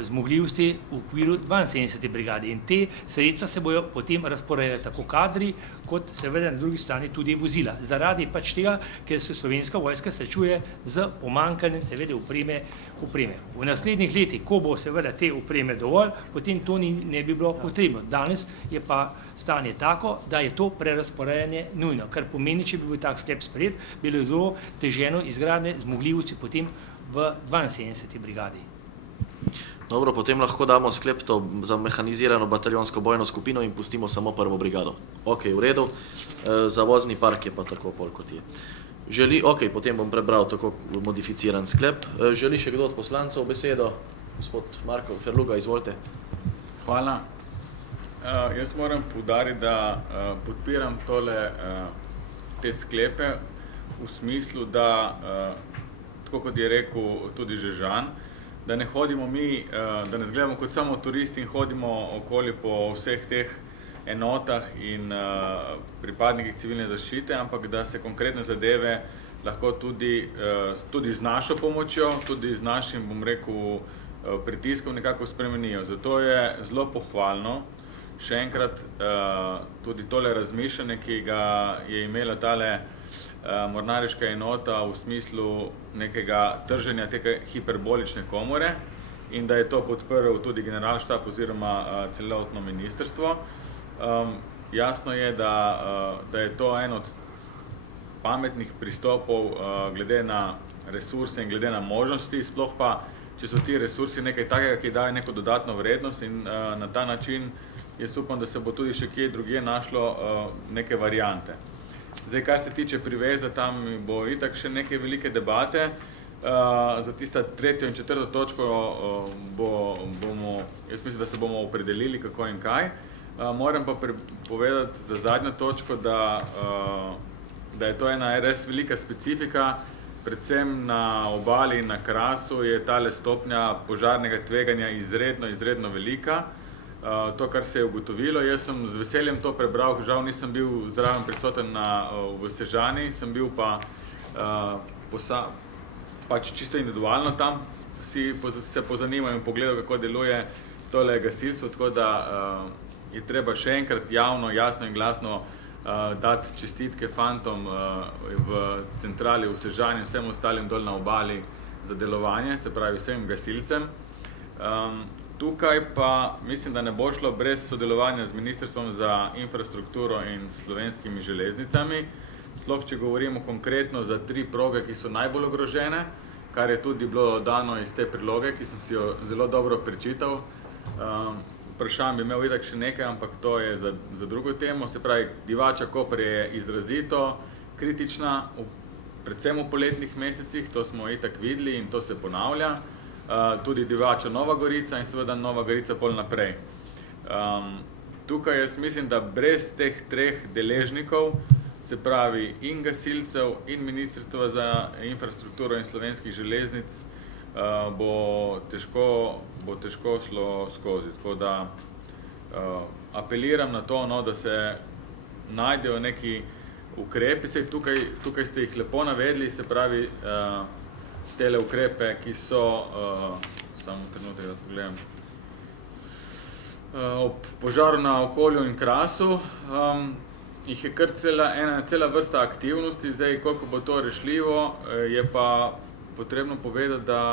zmogljivosti v okviru 72. brigade in te sredstva se bojo potem razporejale tako kadri, kot seveda na drugi strani tudi vozila. Zaradi pač tega, ker se Slovenska vojska srečuje z pomanjkanjem seveda opreme. V naslednjih letih, ko bo seveda te opreme dovolj, potem to ne bi bilo potrebno. Danes je pa stanje tako, da je to prerazporejanje nujno, kar pomeni, če bi bil tak sklep sprejet, bilo zelo teženo izgradnje zmogljivosti potem v 72. brigadi. Dobro, potem lahko damo sklep to za mehanizirano bataljonsko bojno skupino in pustimo samo prvo brigado. Ok, v redu. Za vozni park je pa tako pol, kot je. Ok, potem bom prebral tako modificiran sklep. Želi še kdo od poslancev besedo? Gospod Marko Ferluga, izvolite. Hvala. Jaz moram poudariti, da podpiram te sklepe v smislu, da, tako kot je rekel tudi Žežan, da ne hodimo mi, da ne zgledamo kot samo turisti in hodimo okoli po vseh teh enotah in pripadnikih civilne zaščite, ampak da se konkretne zadeve lahko tudi z našo pomočjo, tudi z našim, bom rekel, pritiskom nekako spremenijo. Zato je zelo pohvalno, še enkrat, tudi tole razmišljanje, ki ga je imela tale mornariška enota v smislu nekega trženja tega hiperbolične komore in da je to podprl tudi generalštab oziroma celotno ministrstvo. Jasno je, da je to en od pametnih pristopov glede na resurse in glede na možnosti, sploh pa, če so ti resursi nekaj takega, ki dajo neko dodatno vrednost in na ta način jaz upam, da se bo tudi še kje drugje našlo neke variante. Zdaj, kar se tiče priveza, tam bo itak še neke velike debate. Za tista 3. in 4. točko jaz mislim, da se bomo opredelili kako in kaj. Moram pa povedati za zadnjo točko, da je to ena res velika specifika, predvsem na obali in na Krasu je tale stopnja požarnega tveganja izredno velika. To, kar se je ugotovilo, jaz sem z veseljem to prebral, žal nisem bil zraven prisoten v Sežani, sem bil pa pač čisto individualno tam, se pozanimal in pogledal, kako deluje tole gasilstvo, tako da je treba še enkrat javno, jasno in glasno dati čestitke fantom v centrali v Sežani in vsem ostalim dol na obali za delovanje, se pravi vsem gasilcem. Tukaj pa mislim, da ne bo šlo brez sodelovanja z Ministrstvom za infrastrukturo in Slovenskimi železnicami, sploh če govorimo konkretno za 3 proge, ki so najbolj ogrožene, kar je tudi bilo dano iz te priloge, ki sem si jo zelo dobro prečital. Vprašanj bi imel itak še nekaj, ampak to je za drugo temo. Se pravi, Divača-Koper je izrazito kritična, predvsem v poletnih mesecih, to smo itak videli in to se ponavlja. Tudi Divača-Nova Gorica in seveda Nova Gorica pol naprej. Tukaj jaz mislim, da brez teh 3 deležnikov, se pravi in gasilcev in Ministrstva za infrastrukturo in Slovenskih železnic, bo težko šlo skozi. Tako da apeliram na to, da se najdejo neki ukrepi, tukaj ste jih lepo navedli, se pravi tele ukrepe, ki so, samo trenutek, da pogledam, ob požaru na Okolju in Krasu, jih je kar cela vrsta aktivnosti, zdaj koliko bo to rešljivo, je pa potrebno povedati, da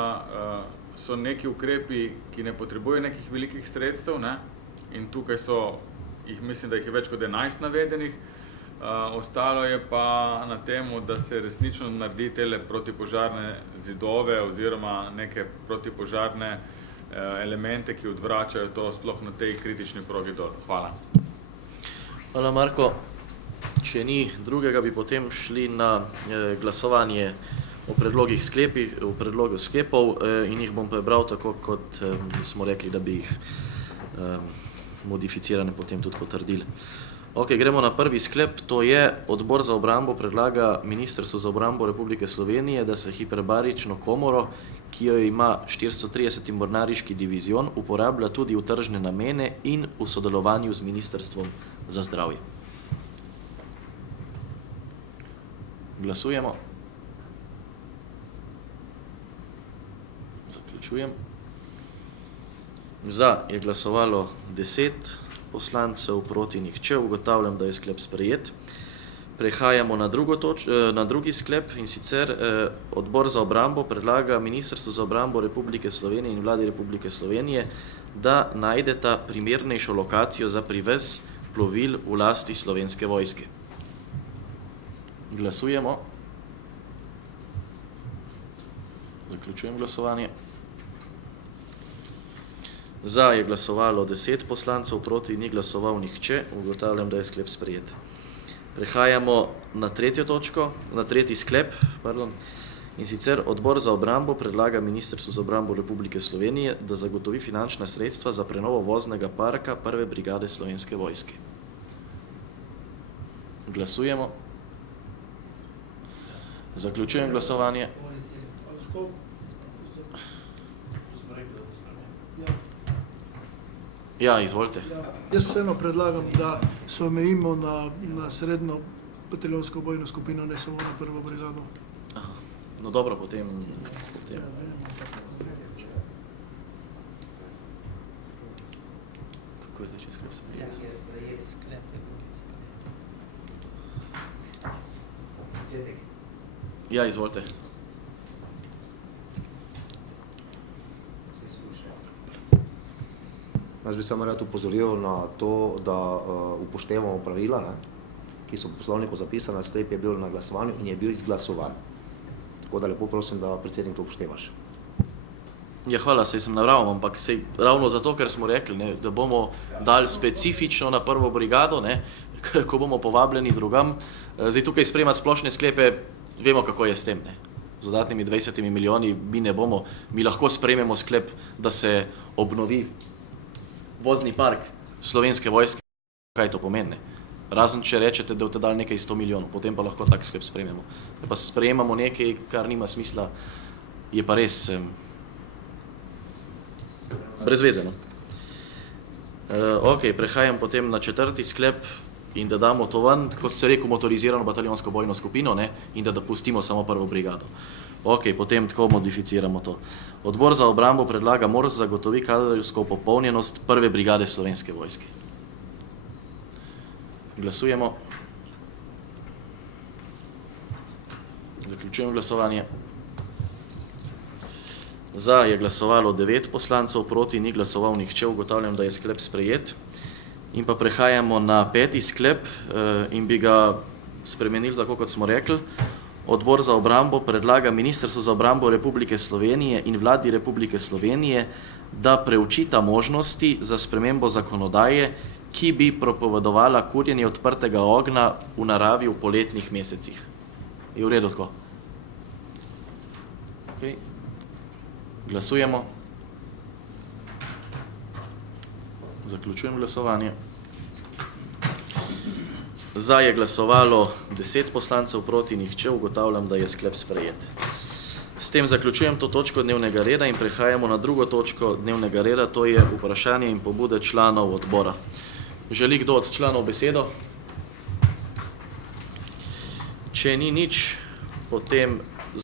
so neki ukrepi, ki ne potrebujejo nekih velikih sredstev, in tukaj mislim, da jih je več kot 11 navedenih, ostalo je pa na temu, da se resnično naredi tele protipožarne zidove oziroma neke protipožarne elemente, ki odvračajo to sploh na tej kritični progi dol. Hvala. Hvala, Marko. Če ni drugega, bi potem šli na glasovanje o predlogih sklepov in jih bom prebral tako, kot smo rekli, da bi jih modificirane potem tudi potrdili. Ok, gremo na prvi sklep, to je Odbor za obrambo predlaga Ministrstvu za obrambo Republike Slovenije, da se hiperbarično komoro, ki jo ima 430. mornariški divizion, uporablja tudi v tržne namene in v sodelovanju z Ministrstvom za zdravje. Glasujemo. Zaključujem. Za je glasovalo 10 poslancev, proti nihče. Ugotavljam, da je sklep sprejet. Prehajamo na drugi sklep, in sicer Odbor za obrambo predlaga Ministrstvu za obrambo Republike Slovenije in Vladi Republike Slovenije, da najdeta primernejšo lokacijo za privez plovil v lasti Slovenske vojske. Glasujemo. Zaključujem glasovanje. Za je glasovalo 10 poslancev, proti ni glasoval nihče. Ugotavljam, da je sklep sprejet. Prehajamo na tretji sklep, in sicer Odbor za obrambo predlaga Ministrstvu za obrambo Republike Slovenije, da zagotovi finančna sredstva za prenovo voznega parka 1. brigade Slovenske vojske. Glasujemo. Zaključujem glasovanje. Ja, izvolite. Jaz vseeno predlagam, da se omejimo na srednjo bataljonsko bojno skupino, ne samo na 1. brigado. No dobro, potem. Kako je zdaj, če sklep sprejet? Ja, izvolite. Jaz bi samo rad upozoril na to, da upoštevamo pravila, ki so v poslovniku zapisane, sklep je bil na glasovanju in je bil izglasovan. Tako da lepo prosim, da predsednik to upoštevaš. Ja, hvala, sej sem navravil, ampak sej ravno zato, ker smo rekli, da bomo dali specifično na 1. brigado, ko bomo povabljeni drugam. Zdaj tukaj sprejemati splošne sklepe, vemo, kako je s tem. Z dodatnimi 20 milijoni mi ne bomo, mi lahko sprejmemo sklep, da se obnovi vozni park Slovenske vojske. Kaj to pomeni? Razen, če rečete, da boste dali nekaj 100 milijonov, potem pa lahko tak sklep sprejmemo. Pa sprejemamo nekaj, kar nima smisla, je pa res brezvezeno. Ok, prehajam potem na 4. sklep in da damo to ven, kot se rekel, motorizirano bataljonsko bojno skupino, in da pustimo samo 1. brigado. Ok, potem tako modificiramo to. Odbor za obrambo predlaga MORS zagotovi kadrovsko popolnjenost 1. brigade Slovenske vojske. Glasujemo. Zaključujem glasovanje. Za je glasovalo 9 poslancev, proti ni glasoval nihče. Ugotavljam, da je sklep sprejet. In pa prehajamo na 5. sklep in bi ga spremenili tako, kot smo rekli. Odbor za obrambo predlaga Ministrstvu za obrambo Republike Slovenije in Vladi Republike Slovenije, da preučita možnosti za spremembo zakonodaje, ki bi prepovedovala kurjenje odprtega ognja v naravi v poletnih mesecih. Je v redu tako? Okay. Glasujemo. Zaključujem glasovanje. Za je glasovalo 10 poslancev, proti nihče. Ugotavljam, da je sklep sprejet. S tem zaključujem to točko dnevnega reda in prehajamo na drugo točko dnevnega reda, to je vprašanje in pobude članov odbora. Želi kdo od članov besedo? Če ni nič, potem